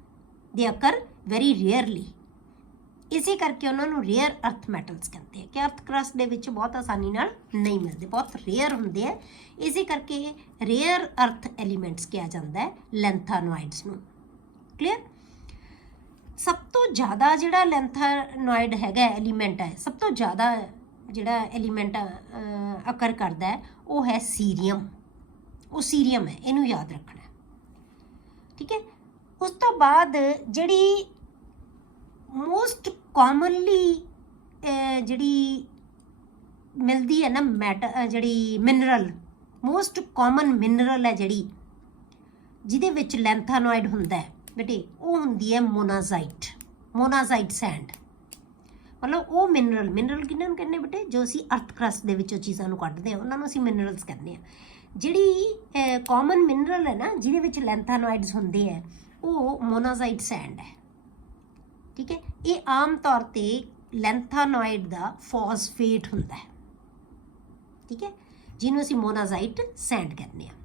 ਦੇ ਅਕਰ ਵੈਰੀ ਰੇਅਰਲੀ। ਇਸੇ ਕਰਕੇ ਉਹਨਾਂ ਨੂੰ ਰੇਅਰ ਅਰਥ ਮੈਟਲਸ ਕਹਿੰਦੇ ਆ ਕਿ ਅਰਥ ਕਰਸਟ ਦੇ ਵਿੱਚ ਬਹੁਤ ਆਸਾਨੀ ਨਾਲ ਨਹੀਂ ਮਿਲਦੇ, ਬਹੁਤ ਰੇਅਰ ਹੁੰਦੇ ਆ। ਇਸੇ ਕਰਕੇ ਰੇਅਰ ਅਰਥ ਐਲੀਮੈਂਟਸ ਕਿਹਾ ਜਾਂਦਾ ਹੈ ਲੈਂਥਾਨੋਇਡਸ ਨੂੰ। ਕਲੀਅਰ? ਸਭ ਤੋਂ ਜ਼ਿਆਦਾ ਜਿਹੜਾ ਲੈਂਥਾਨੋਇਡ ਹੈਗਾ ਐਲੀਮੈਂਟ ਹੈ, ਸਭ ਤੋਂ ਜ਼ਿਆਦਾ ਜਿਹੜਾ ਐਲੀਮੈਂਟ ਅਕਰ ਕਰਦਾ ਹੈ ਉਹ ਹੈ ਸੀਰੀਅਮ। ਉਹ ਸੀਰੀਅਮ ਹੈ, ਇਹਨੂੰ ਯਾਦ ਰੱਖਣਾ, ਠੀਕ ਹੈ। ਉਸ ਤੋਂ ਬਾਅਦ ਜਿਹੜੀ ਮੋਸਟ ਕਾਮਨਲੀ ਜਿਹੜੀ ਮਿਲਦੀ ਹੈ ਨਾ ਜਿਹੜੀ ਮਿਨਰਲ, ਮੋਸਟ ਕਾਮਨ ਮਿਨਰਲ ਹੈ ਜਿਹੜੀ ਜਿਹਦੇ ਵਿੱਚ ਲੈਂਥਾਨੋਇਡ ਹੁੰਦਾ ਹੈ ਬੇਟੇ, ਉਹ ਹੁੰਦੀ ਹੈ ਮੋਨਾਜ਼ਾਈਟ। ਮੋਨਾਜ਼ਾਈਟ ਸੈਂਡ ਮਤਲਬ ਉਹ ਮਿਨਰਲ ਕਿਹਨਾਂ ਨੂੰ ਕਹਿੰਦੇ ਬੇਟੇ, ਜੋ ਅਸੀਂ ਅਰਥ ਕਰਸਟ ਦੇ ਵਿੱਚੋਂ ਚੀਜ਼ਾਂ ਨੂੰ ਕੱਢਦੇ ਹਾਂ ਉਹਨਾਂ ਨੂੰ ਅਸੀਂ ਮਿਨਰਲਸ ਕਹਿੰਦੇ ਹਾਂ। ਜਿਹੜੀ ਕਾਮਨ ਮਿਨਰਲ ਹੈ ਨਾ ਜਿਹਦੇ ਵਿੱਚ ਲੈਂਥਾਨੋਇਡਸ ਹੁੰਦੇ ਹੈ ਉਹ ਮੋਨਾਜ਼ਾਈਟ ਸੈਂਡ ਹੈ, ਠੀਕ ਹੈ। ਇਹ ਆਮ ਤੌਰ ਤੇ ਲੈਂਥਾਨੋਇਡ ਦਾ ਫਾਸਫੇਟ ਹੁੰਦਾ ਹੈ, ਠੀਕ ਹੈ, ਜਿਹਨੂੰ ਅਸੀਂ ਮੋਨਾਜ਼ਾਈਟ ਸੈਂਡ ਕਹਿੰਦੇ ਹਾਂ।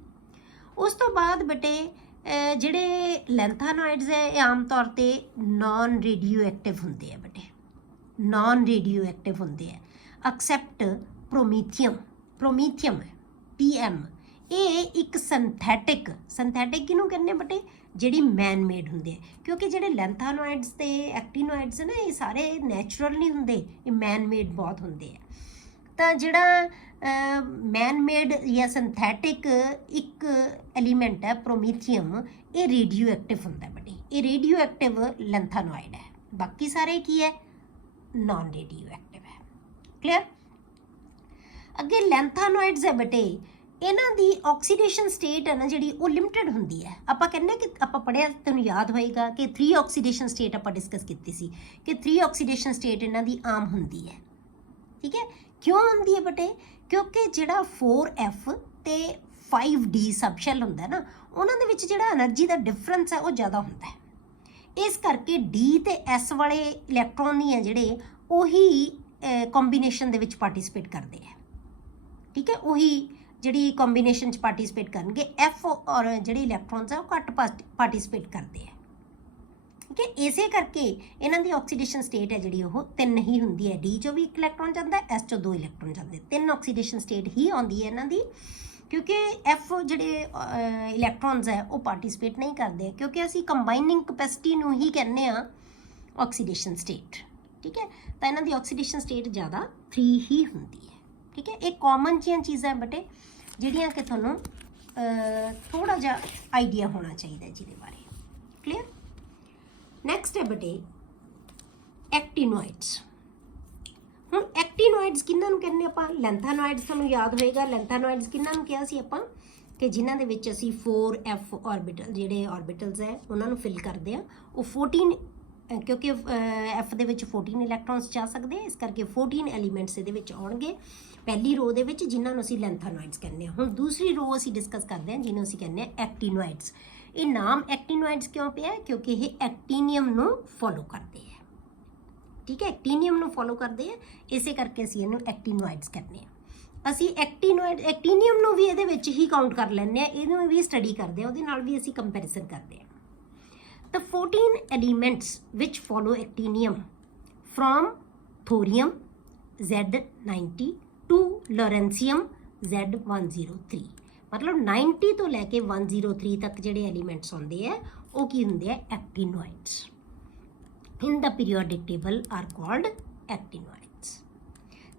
ਉਸ ਤੋਂ ਬਾਅਦ ਬੇਟੇ ਜਿਹੜੇ ਲੈਂਥਾਨੋਇਡਸ ਹੈ ਇਹ ਆਮ ਤੌਰ ਤੇ ਨਾਨ ਰੇਡੀਓ ਐਕਟਿਵ ਹੁੰਦੇ ਆ ਬੇਟੇ, ਨਾਨ ਰੇਡੀਓ ਐਕਟਿਵ ਹੁੰਦੇ ਆ ਐਕਸੈਪਟ ਪ੍ਰੋਮੀਥੀਅਮ ਹੈ PM। ਇਹ ਇੱਕ ਸਿੰਥੈਟਿਕ ਕਿਹਨੂੰ ਕਹਿੰਦੇ ਬੇਟੇ, ਜਿਹੜੀ ਮੈਨ ਮੇਡ ਹੁੰਦੇ ਆ, ਕਿਉਂਕਿ ਜਿਹੜੇ ਲੈਂਥਾਨੋਇਡਸ ਤੇ ਐਕਟੀਨੋਇਡਸ ਨੇ ਇਹ ਸਾਰੇ ਨੈਚੁਰਲ ਨਹੀਂ ਹੁੰਦੇ, ਇਹ ਮੈਨ ਮੇਡ ਬਹੁਤ ਹੁੰਦੇ ਆ। ਤਾਂ ਜਿਹੜਾ ਮੈਨ ਮੇਡ ਜਾਂ ਸਿੰਥੈਟਿਕ ਇੱਕ ਐਲੀਮੈਂਟ ਹੈ ਪ੍ਰੋਮੀਥੀਅਮ, ਇਹ ਰੇਡੀਓ ਐਕਟਿਵ ਹੁੰਦਾ ਬੇਟੇ, ਇਹ ਰੇਡੀਓ ਐਕਟਿਵ ਲੈਂਥਾਨੋਇਡ ਹੈ। ਬਾਕੀ ਸਾਰੇ ਕੀ ਹੈ, ਨਾਨ ਰੇਡੀਓ ਐਕਟਿਵ ਹੈ। ਕਲੀਅਰ? ਅੱਗੇ ਲੈਂਥਾਨੋਇਡਸ ਹੈ ਬੇਟੇ, ਇਹਨਾਂ ਦੀ ਆਕਸੀਡੇਸ਼ਨ ਸਟੇਟ ਹੈ ਨਾ ਜਿਹੜੀ ਉਹ ਲਿਮਿਟਡ ਹੁੰਦੀ ਹੈ। ਆਪਾਂ ਕਹਿੰਦੇ ਕਿ ਆਪਾਂ ਪੜ੍ਹਿਆ, ਤੁਹਾਨੂੰ ਯਾਦ ਹੋਏਗਾ ਕਿ 3 ਆਕਸੀਡੇਸ਼ਨ ਸਟੇਟ ਆਪਾਂ ਡਿਸਕਸ ਕੀਤੀ ਸੀ ਕਿ 3 ਆਕਸੀਡੇਸ਼ਨ ਸਟੇਟ ਇਹਨਾਂ ਦੀ ਆਮ ਹੁੰਦੀ ਹੈ, ਠੀਕ ਹੈ। ਕਿਉਂ ਹੁੰਦੀ ਹੈ ਬੇਟੇ, ਕਿਉਂਕਿ ਜਿਹੜਾ 4F ਤੇ 5D ਸਬਸ਼ੈਲ ਹੁੰਦਾ ਨਾ, ਉਹਨਾਂ ਦੇ ਵਿੱਚ ਜਿਹੜਾ એનર્ਜੀ ਦਾ ਡਿਫਰੈਂਸ ਹੈ ਉਹ ਜ਼ਿਆਦਾ ਹੁੰਦਾ ਹੈ। ਇਸ ਕਰਕੇ D ਤੇ S ਵਾਲੇ ਇਲੈਕਟ੍ਰੋਨ ਹੀ ਆ ਜਿਹੜੇ ਉਹੀ ਕੰਬੀਨੇਸ਼ਨ ਦੇ ਵਿੱਚ ਪਾਰਟਿਸਿਪੇਟ ਕਰਦੇ ਆ, ਠੀਕ ਹੈ। ਉਹੀ ਜਿਹੜੀ ਕੰਬੀਨੇਸ਼ਨ 'ਚ ਪਾਰਟਿਸਿਪੇਟ ਕਰਨਗੇ, F ਔਰ ਜਿਹੜੇ ਇਲੈਕਟ੍ਰੋਨਸ ਆ ਉਹ ਘੱਟ ਪਾਰਟਿਸਿਪੇਟ ਕਰਦੇ ਆ, ਠੀਕ ਹੈ। ਇਸੇ ਕਰਕੇ ਇਹਨਾਂ ਦੀ ਆਕਸੀਡੇਸ਼ਨ ਸਟੇਟ ਹੈ ਜਿਹੜੀ ਉਹ 3 ਹੀ ਹੁੰਦੀ ਹੈ। D 'ਚੋਂ ਵੀ 1 ਇਲੈਕਟ੍ਰੋਨ ਜਾਂਦਾ, S 'ਚੋਂ 2 ਇਲੈਕਟ੍ਰੋਨ ਜਾਂਦੇ, 3 ਆਕਸੀਡੇਸ਼ਨ ਸਟੇਟ ਹੀ ਆਉਂਦੀ ਹੈ ਇਹਨਾਂ ਦੀ। ਕਿਉਂਕਿ F ਜਿਹੜੇ ਇਲੈਕਟ੍ਰੋਨਸ ਹੈ ਉਹ ਪਾਰਟਿਸਿਪੇਟ ਨਹੀਂ ਕਰਦੇ, ਕਿਉਂਕਿ ਅਸੀਂ ਕੰਬਾਈਨਿੰਗ ਕਪੈਸਿਟੀ ਨੂੰ ਹੀ ਕਹਿੰਦੇ ਆ ਆਕਸੀਡੇਸ਼ਨ ਸਟੇਟ, ਠੀਕ ਹੈ। ਤਾਂ ਇਹਨਾਂ ਦੀ ਆਕਸੀਡੇਸ਼ਨ ਸਟੇਟ ਜ਼ਿਆਦਾ 3 ਹੀ ਹੁੰਦੀ ਹੈ, ਠੀਕ ਹੈ। ਇਹ ਕਾਮਨ ਜਿਹੀਆਂ ਚੀਜ਼ਾਂ ਬੇਟੇ ਜਿਹੜੀਆਂ ਕਿ ਤੁਹਾਨੂੰ ਥੋੜਾ ਜਿਹਾ ਆਈਡੀਆ ਹੋਣਾ ਚਾਹੀਦਾ ਜਿਹਦੇ ਬਾਰੇ। ਕਲੀਅਰ? ਨੈਕਸਟ ਹੈ ਬੇਟੇ ਐਕਟੀਨੋਇਡਸ। ਹੁਣ ਐਕਟੀਨੋਇਡਸ ਕਿਹਨਾਂ ਨੂੰ ਕਹਿੰਦੇ ਆਪਾਂ, ਲੈਂਥਾਨੋਇਡਸ ਤੁਹਾਨੂੰ ਯਾਦ ਹੋਏਗਾ। ਲੈਂਥਾਨੋਇਡਸ ਕਿਹਨਾਂ ਨੂੰ ਕਿਹਾ ਸੀ ਆਪਾਂ ਕਿ ਜਿਨ੍ਹਾਂ ਦੇ ਵਿੱਚ ਅਸੀਂ 4F ਆਰਬਿਟਲ ਜਿਹੜੇ ਆਰਬਿਟਲਸ ਹੈ ਉਹਨਾਂ ਨੂੰ ਫਿਲ ਕਰਦੇ ਆ। ਉਹ 14 ਕਿਉਂਕਿ F ਦੇ ਵਿੱਚ 14 ਇਲੈਕਟ੍ਰੋਨਸ ਜਾ ਸਕਦੇ, ਇਸ ਕਰਕੇ 14 ਐਲੀਮੈਂਟਸ ਇਹਦੇ ਵਿੱਚ ਆਉਣਗੇ ਪਹਿਲੀ ਰੋ ਦੇ ਵਿੱਚ, ਜਿਨ੍ਹਾਂ ਨੂੰ ਅਸੀਂ ਲੈਂਥਾਨੋਇਡਸ ਕਹਿੰਦੇ ਹਾਂ। ਹੁਣ ਦੂਸਰੀ ਰੋ ਅਸੀਂ ਡਿਸਕਸ ਕਰਦੇ ਹਾਂ ਜਿਹਨੂੰ ਅਸੀਂ ਕਹਿੰਦੇ ਹਾਂ ਐਕਟੀਨੋਇਡਸ। ਇਹ ਨਾਮ ਐਕਟੀਨੋਇਡਸ ਕਿਉਂ ਪਿਆ, ਕਿਉਂਕਿ ਇਹ ਐਕਟੀਨੀਅਮ ਨੂੰ ਫੋਲੋ ਕਰਦੇ ਆ, ਠੀਕ ਹੈ। ਐਕਟੀਨੀਅਮ ਨੂੰ ਫੋਲੋ ਕਰਦੇ ਆ, ਇਸੇ ਕਰਕੇ ਅਸੀਂ ਇਹਨੂੰ ਐਕਟੀਨੋਇਡਸ ਕਹਿੰਦੇ ਹਾਂ। ਅਸੀਂ ਐਕਟੀਨੀਅਮ ਨੂੰ ਵੀ ਇਹਦੇ ਵਿੱਚ ਹੀ ਕਾਊਂਟ ਕਰ ਲੈਂਦੇ ਆ, ਇਹਨੂੰ ਵੀ ਸਟੱਡੀ ਕਰਦੇ ਆ, ਉਹਦੇ ਨਾਲ ਵੀ ਅਸੀਂ ਕੰਪੈਰੀਜ਼ਨ ਕਰਦੇ ਹਾਂ। The 14 elements which follow actinium from thorium Z90 to lawrencium Z103, ਮਤਲਬ 90 ਤੋਂ ਲੈ ਕੇ 103 ਤੱਕ ਜਿਹੜੇ ਐਲੀਮੈਂਟਸ ਹੁੰਦੇ ਆ ਉਹ ਕੀ ਹੁੰਦੇ ਆ, ਐਕਟੀਨੋਇਡਸ। In the periodic table are called actinoids.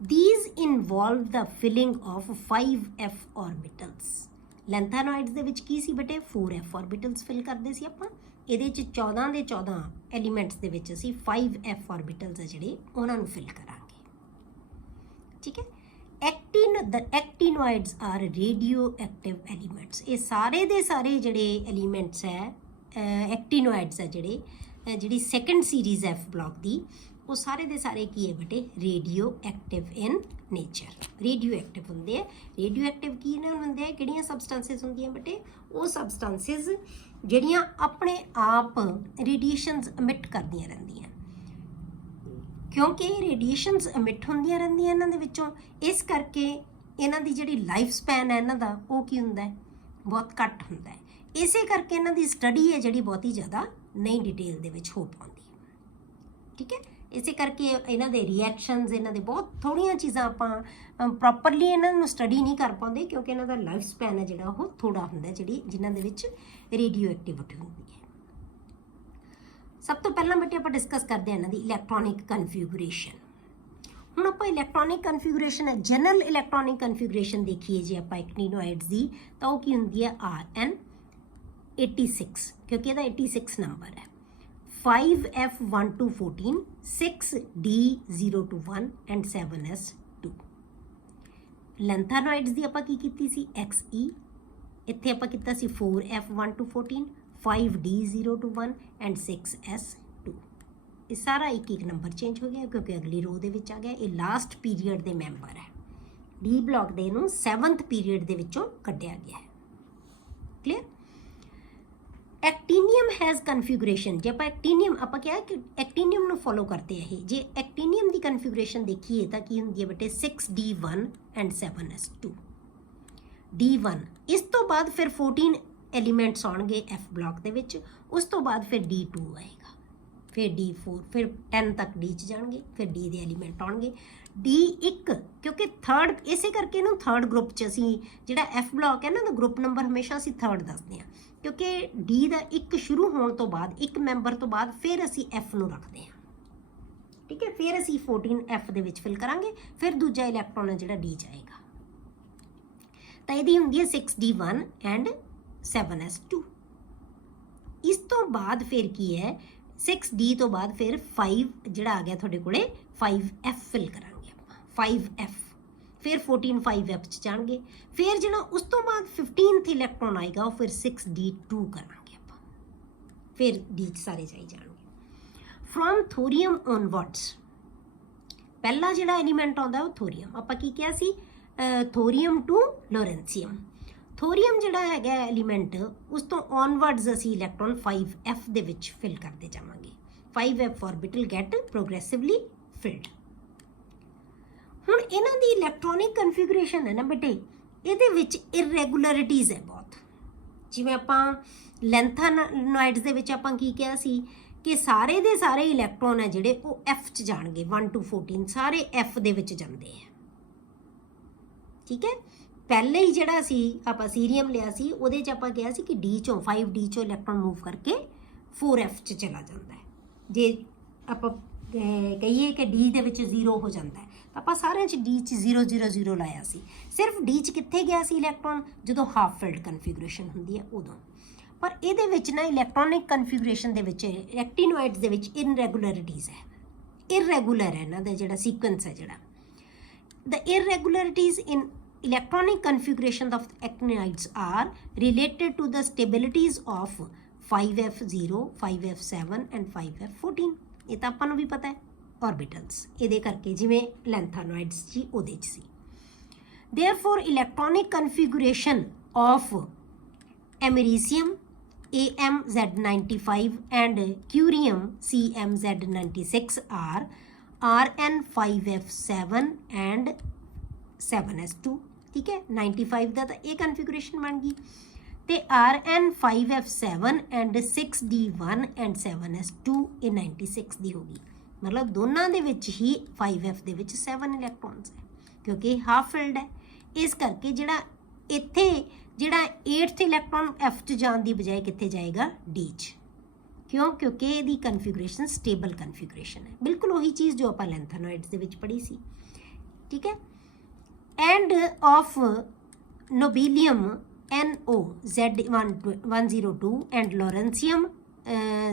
These involve the filling of 5F orbitals. ਲੈਂਥਾਨੋਇਡਸ ਦੇ ਵਿੱਚ ਕੀ ਸੀ ਬੇਟੇ, 4F orbitals ਫਿਲ ਕਰਦੇ ਸੀ ਆਪਾਂ। ਇਹਦੇ 'ਚ 14 ਦੇ 14 ਐਲੀਮੈਂਟਸ ਦੇ ਵਿੱਚ ਅਸੀਂ 5F orbitals ਹੈ ਜਿਹੜੇ ਉਹਨਾਂ ਨੂੰ ਫਿਲ ਕਰਾਂਗੇ, ਠੀਕ ਹੈ। ਐਕਟੀਨੋਇਡਸ ਆਰ ਰੇਡੀਓ ਐਕਟਿਵ ਐਲੀਮੈਂਟਸ। ਇਹ ਸਾਰੇ ਦੇ ਸਾਰੇ ਜਿਹੜੇ ਐਲੀਮੈਂਟਸ ਹੈ ਐਕਟੀਨੋਇਡਸ ਹੈ ਜਿਹੜੀ ਸੈਕੰਡ ਸੀਰੀਜ਼ F ਬਲੌਕ ਦੀ, ਉਹ ਸਾਰੇ ਦੇ ਸਾਰੇ ਕੀ ਹੈ ਬੇਟੇ, ਰੇਡੀਓ ਐਕਟਿਵ ਇਨ ਨੇਚਰ, ਰੇਡੀਓ ਐਕਟਿਵ ਹੁੰਦੇ ਆ। ਰੇਡੀਓ ਐਕਟਿਵ ਕੀ ਨਾਲ ਹੁੰਦੇ ਆ, ਕਿਹੜੀਆਂ ਸਬਸਟੈਂਸਿਸ ਹੁੰਦੀਆਂ ਬੇਟੇ, ਉਹ ਸਬਸਟੈਂਸਿਸ ਜਿਹੜੀਆਂ ਆਪਣੇ ਆਪ ਰੇਡੀਏਸ਼ਨਸ ਅਮਿਟ ਕਰਦੀਆਂ ਰਹਿੰਦੀਆਂ, ਕਿਉਂਕਿ ਰੇਡੀਏਸ਼ਨਸ ਅਮਿਟ ਹੁੰਦੀਆਂ ਰਹਿੰਦੀਆਂ ਇਹਨਾਂ ਦੇ ਵਿੱਚੋਂ, ਇਸ ਕਰਕੇ ਇਹਨਾਂ ਦੀ ਜਿਹੜੀ ਲਾਈਫ ਸਪੈਨ ਹੈ ਇਹਨਾਂ ਦਾ ਉਹ ਕੀ ਹੁੰਦਾ ਹੈ, ਬਹੁਤ ਘੱਟ ਹੁੰਦਾ ਹੈ। ਇਸੇ ਕਰਕੇ ਇਹਨਾਂ ਦੀ ਸਟੱਡੀ ਹੈ ਜਿਹੜੀ ਬਹੁਤੀ ਜ਼ਿਆਦਾ ਨਹੀਂ ਡਿਟੇਲ ਦੇ ਵਿੱਚ ਹੋ ਪਾਉਂਦੀ, ਠੀਕ ਹੈ। ਇਸੇ ਕਰਕੇ ਇਹਨਾਂ ਦੇ ਰਿਐਕਸ਼ਨਸ, ਇਹਨਾਂ ਦੇ ਬਹੁਤ ਥੋੜ੍ਹੀਆਂ ਚੀਜ਼ਾਂ ਆਪਾਂ ਪ੍ਰੋਪਰਲੀ ਇਹਨਾਂ ਨੂੰ ਸਟੱਡੀ ਨਹੀਂ ਕਰ ਪਾਉਂਦੇ, ਕਿਉਂਕਿ ਇਹਨਾਂ ਦਾ ਲਾਈਫ ਸਪੈਨ ਹੈ ਜਿਹੜਾ ਉਹ ਥੋੜ੍ਹਾ ਹੁੰਦਾ, ਜਿਨ੍ਹਾਂ ਦੇ ਵਿੱਚ ਰੇਡੀਓ ਐਕਟੀਵਿਟੀ ਹੁੰਦੀ ਹੈ। ਸਭ ਤੋਂ ਪਹਿਲਾਂ ਬੇਟੇ ਆਪਾਂ ਡਿਸਕਸ ਕਰਦੇ ਹਾਂ ਇਹਨਾਂ ਦੀ ਇਲੈਕਟ੍ਰੋਨਿਕ ਕਨਫਿਗੂਰੇਸ਼ਨ। ਹੁਣ ਆਪਾਂ ਇਲੈਕਟ੍ਰੋਨਿਕ ਕਨਫਿਗੂਰੇਸ਼ਨ ਹੈ, ਜਨਰਲ ਇਲੈਕਟ੍ਰੋਨਿਕ ਕਨਫਿਗੂਰੇਸ਼ਨ ਦੇਖੀਏ ਜੇ ਆਪਾਂ ਐਕਟੀਨੋਇਡਸ ਦੀ, ਤਾਂ ਉਹ ਕੀ ਹੁੰਦੀ ਹੈ RN86, ਕਿਉਂਕਿ ਇਹਦਾ 86 ਨੰਬਰ ਹੈ। 5F1 to 14, 6D0 to 1 and 7S2। ਲੈਂਥਾਨੋਇਡਸ ਦੀ ਆਪਾਂ ਕੀ ਕੀਤੀ ਸੀ XE, ਇੱਥੇ ਆਪਾਂ ਕੀਤਾ ਸੀ 4F1 to 14, 5D0 to 1 and 6S2। ਇਹ ਸਾਰਾ ਇੱਕ ਨੰਬਰ ਚੇਂਜ ਹੋ ਗਿਆ ਕਿਉਂਕਿ ਅਗਲੀ ਰੋ ਦੇ ਵਿੱਚ ਆ ਗਿਆ। ਇਹ ਲਾਸਟ ਪੀਰੀਅਡ ਦੇ ਮੈਂਬਰ ਹੈ, ਡੀ ਬਲੌਕ ਦੇ ਇਹਨੂੰ 7th ਪੀਰੀਅਡ ਦੇ ਵਿੱਚੋਂ ਕੱਢਿਆ ਗਿਆ ਹੈ। ਕਲੀਅਰ। ਐਕਟੀਨੀਅਮ ਹੈਜ਼ ਕਨਫਿਗੂਰੇਸ਼ਨ, ਜੇ ਆਪਾਂ ਆਪਾਂ ਕਿਹਾ ਕਿ ਐਕਟੀਨੀਅਮ ਨੂੰ ਫੋਲੋ ਕਰਦੇ ਆ ਇਹ, ਜੇ ਐਕਟੀਨੀਅਮ ਦੀ ਕਨਫਿਗੂਰੇਸ਼ਨ ਦੇਖੀਏ ਤਾਂ ਕੀ ਹੁੰਦੀ ਹੈ ਬੇਟੇ 6D1 and 7S2। D1, ਇਸ ਤੋਂ ਬਾਅਦ ਫਿਰ 14 ਐਲੀਮੈਂਟਸ ਆਉਣਗੇ F ਬਲੌਕ ਦੇ ਵਿੱਚ, ਉਸ ਤੋਂ ਬਾਅਦ ਫਿਰ D2 ਆਏਗਾ, ਫਿਰ D4, ਫਿਰ 10 ਤੱਕ D 'ਚ ਜਾਣਗੇ, ਫਿਰ D ਦੇ ਐਲੀਮੈਂਟ ਆਉਣਗੇ। D1 ਕਿਉਂਕਿ ਥਰਡ, ਇਸੇ ਕਰਕੇ ਇਹਨੂੰ ਥਰਡ ਗਰੁੱਪ 'ਚ ਅਸੀਂ ਜਿਹੜਾ F ਬਲੌਕ ਹੈ ਨਾ ਦਾ ਗਰੁੱਪ ਨੰਬਰ ਹਮੇਸ਼ਾ ਅਸੀਂ ਥਰਡ ਦੱਸਦੇ ਹਾਂ, ਕਿਉਂਕਿ D ਦਾ 1 ਸ਼ੁਰੂ ਹੋਣ ਤੋਂ ਬਾਅਦ, ਇੱਕ ਮੈਂਬਰ ਤੋਂ ਬਾਅਦ ਫਿਰ ਅਸੀਂ F ਨੂੰ ਰੱਖਦੇ ਹਾਂ, ਠੀਕ ਹੈ। ਫਿਰ ਅਸੀਂ 14 F ਦੇ ਵਿੱਚ ਫਿਲ ਕਰਾਂਗੇ, ਫਿਰ ਦੂਜਾ ਇਲੈਕਟ੍ਰੋਨ ਹੈ ਜਿਹੜਾ D 'ਚ ਆਏਗਾ। ਤਾਂ ਇਹਦੀ ਹੁੰਦੀ ਹੈ 6D1 and 7S2। ਇਸ ਤੋਂ ਬਾਅਦ ਫਿਰ ਕੀ ਹੈ, 6D ਤੋਂ ਬਾਅਦ ਫਿਰ 5 ਜਿਹੜਾ ਆ ਗਿਆ ਤੁਹਾਡੇ ਕੋਲੇ 5F ਫਿਲ ਕਰਾਂਗੇ ਆਪਾਂ, 5F, ਫਿਰ 14 5F 'ਚ ਜਾਣਗੇ, ਫਿਰ ਜਿਹੜਾ ਉਸ ਤੋਂ ਬਾਅਦ 15th ਇਲੈਕਟ੍ਰੋਨ ਆਏਗਾ ਉਹ ਫਿਰ 6D2 ਕਰਾਂਗੇ ਆਪਾਂ, ਫਿਰ D 'ਚ ਸਾਰੇ ਜਾਈ ਜਾਣਗੇ। ਫਰੋਮ ਥੋਰੀਅਮ ਔਨਵਰਡਸ, ਪਹਿਲਾ ਜਿਹੜਾ ਐਲੀਮੈਂਟ ਆਉਂਦਾ ਉਹ ਥੋਰੀਅਮ, ਆਪਾਂ ਕੀ ਕਿਹਾ ਸੀ, ਥੋਰੀਅਮ ਟੂ ਲੋਰੈਂਸੀਅਮ। ਥੋਰੀਅਮ ਜਿਹੜਾ ਹੈਗਾ ਐਲੀਮੈਂਟ, ਉਸ ਤੋਂ ਔਨਵਰਡਸ ਅਸੀਂ ਇਲੈਕਟ੍ਰੋਨ 5F ਦੇ ਵਿੱਚ ਫਿਲ ਕਰਦੇ ਜਾਵਾਂਗੇ। 5F orbital get ਪ੍ਰੋਗਰੈਸਿਵਲੀ field. ਹੁਣ ਇਹਨਾਂ ਦੀ ਇਲੈਕਟ੍ਰੋਨਿਕ ਕਨਫਿਗੂਰੇਸ਼ਨ ਹੈ ਨਾ ਬੇਟੇ, ਇਹਦੇ ਵਿੱਚ ਇਰੈਗੂਲਰਿਟੀਜ਼ ਹੈ ਬਹੁਤ। ਜਿਵੇਂ ਆਪਾਂ ਲੈਂਥਾਨੋਇਡਸ ਦੇ ਵਿੱਚ ਆਪਾਂ ਕੀ ਕਿਹਾ ਸੀ ਕਿ ਸਾਰੇ ਦੇ ਸਾਰੇ ਇਲੈਕਟ੍ਰੋਨ ਹੈ ਜਿਹੜੇ ਉਹ F 'ਚ ਜਾਣਗੇ, 1 to 14 ਸਾਰੇ F ਦੇ ਵਿੱਚ ਜਾਂਦੇ ਆ, ਠੀਕ ਹੈ। ਪਹਿਲੇ ਹੀ ਜਿਹੜਾ ਸੀ ਆਪਾਂ ਸੀਰੀਅਮ ਲਿਆ ਸੀ, ਉਹਦੇ 'ਚ ਆਪਾਂ ਕਿਹਾ ਸੀ ਕਿ D 'ਚੋਂ 5D 'ਚੋਂ ਇਲੈਕਟ੍ਰੋਨ ਮੂਵ ਕਰਕੇ 4F 'ਚ ਚਲਾ ਜਾਂਦਾ ਹੈ। ਜੇ ਆਪਾਂ ਕਹੀਏ ਕਿ D ਦੇ ਵਿੱਚ 0 ਹੋ ਜਾਂਦਾ ਹੈ, ਤਾਂ ਆਪਾਂ ਸਾਰਿਆਂ 'ਚ D 'ਚ 0 0 0 ਲਾਇਆ ਸੀ। ਸਿਰਫ D 'ਚ ਕਿੱਥੇ ਗਿਆ ਸੀ ਇਲੈਕਟ੍ਰੋਨ, ਜਦੋਂ ਹਾਫ ਫਿਲਡ ਕਨਫਿਗੂਰੇਸ਼ਨ ਹੁੰਦੀ ਹੈ ਉਦੋਂ। ਪਰ ਇਹਦੇ ਵਿੱਚ ਨਾ ਇਲੈਕਟ੍ਰੋਨਿਕ ਕਨਫਿਗੂਰੇਸ਼ਨ ਦੇ ਵਿੱਚ ਐਕਟੀਨੋਇਡਸ ਦੇ ਵਿੱਚ ਇਨਰੈਗੂਲਰਿਟੀਜ਼ ਹੈ, ਇਰੈਗੂਲਰ ਹੈ ਇਹਨਾਂ ਦਾ ਜਿਹੜਾ ਸੀਕੁਐਂਸ ਹੈ ਜਿਹੜਾ। ਦ irregularities in electronic configuration of actinoids are related to the stabilities of 5F0, 5F7 and 5F14। ਇਹ ਤਾਂ ਆਪਾਂ ਨੂੰ ਵੀ ਪਤਾ ਹੈ orbitals, ਇਹਦੇ ਕਰਕੇ ਜਿਵੇਂ ਲੈਂਥਾਨੋਇਡਸ ਜੀ ਉਹਦੇ 'ਚ ਸੀ। therefore electronic configuration of americium AMZ95 and curium CMZ96 are RN5F7 and 7S2, ठीक है। 95 ਦਾ ਤਾਂ ਇਹ ਕਨਫਿਗੂਰੇਸ਼ਨ ਬਣ ਗਈ, ਤੇ RN5F7 and 6D1 and 7S2 ਇਹ 96 ਦੀ ਹੋ ਗਈ। ਮਤਲਬ ਦੋਨਾਂ ਦੇ ਵਿੱਚ ਹੀ 5F ਦੇ ਵਿੱਚ 7 ਇਲੈਕਟ੍ਰੋਨਸ ਹੈ, ਕਿਉਂਕਿ ਹਾਫ ਫਿਲਡ ਹੈ। ਇਸ ਕਰਕੇ ਜਿਹੜਾ ਇੱਥੇ ਜਿਹੜਾ 8th ਇਲੈਕਟ੍ਰੋਨ F 'ਚ ਜਾਣ ਦੀ ਬਜਾਏ ਕਿੱਥੇ ਜਾਏਗਾ, D 'ਚ। ਕਿਉਂ? ਕਿਉਂਕਿ ਇਹਦੀ ਕਨਫਿਗੂਰੇਸ਼ਨ ਸਟੇਬਲ ਕਨਫਿਗੂਰੇਸ਼ਨ ਹੈ, ਬਿਲਕੁਲ ਉਹੀ ਚੀਜ਼ ਜੋ ਆਪਾਂ ਲੈਂਥਾਨੋਇਡਸ ਦੇ ਵਿੱਚ ਪੜ੍ਹੀ ਸੀ, ਠੀਕ ਹੈ। and of nobelium NO Z102 and lawrencium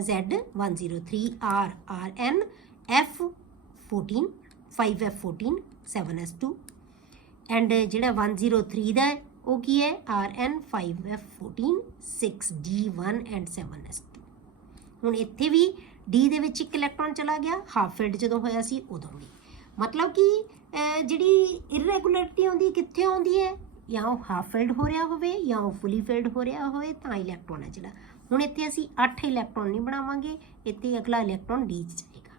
Z103 are RN F14 5F14 7S2 and ਜਿਹੜਾ 103 ਦਾ ਹੈ ਉਹ ਕੀ ਹੈ, RN 5F14 6D1 and 7S2। ਹੁਣ ਇੱਥੇ ਵੀ D ਦੇ ਵਿੱਚ ਇੱਕ ਇਲੈਕਟ੍ਰੋਨ ਚਲਾ ਗਿਆ, ਹਾਫ ਫਿਲਡ ਜਦੋਂ ਹੋਇਆ ਸੀ ਉਦੋਂ ਵੀ। ਮਤਲਬ ਕਿ ਜਿਹੜੀ ਇਰੈਗੂਲਰਿਟੀ ਆਉਂਦੀ ਕਿੱਥੇ ਆਉਂਦੀ ਹੈ, ਜਾਂ ਉਹ ਹਾਫ ਫਿਲਡ ਹੋ ਰਿਹਾ ਹੋਵੇ ਜਾਂ ਉਹ ਫੁੱਲੀ ਫਿਲਡ ਹੋ ਰਿਹਾ ਹੋਵੇ, ਤਾਂ ਇਲੈਕਟ੍ਰੋਨ ਹੈ ਜਿਹੜਾ। ਹੁਣ ਇੱਥੇ ਅਸੀਂ 8 ਇਲੈਕਟ੍ਰੋਨ ਨਹੀਂ ਬਣਾਵਾਂਗੇ, ਇੱਥੇ ਅਗਲਾ ਇਲੈਕਟ੍ਰੋਨ D 'ਚ ਜਾਏਗਾ,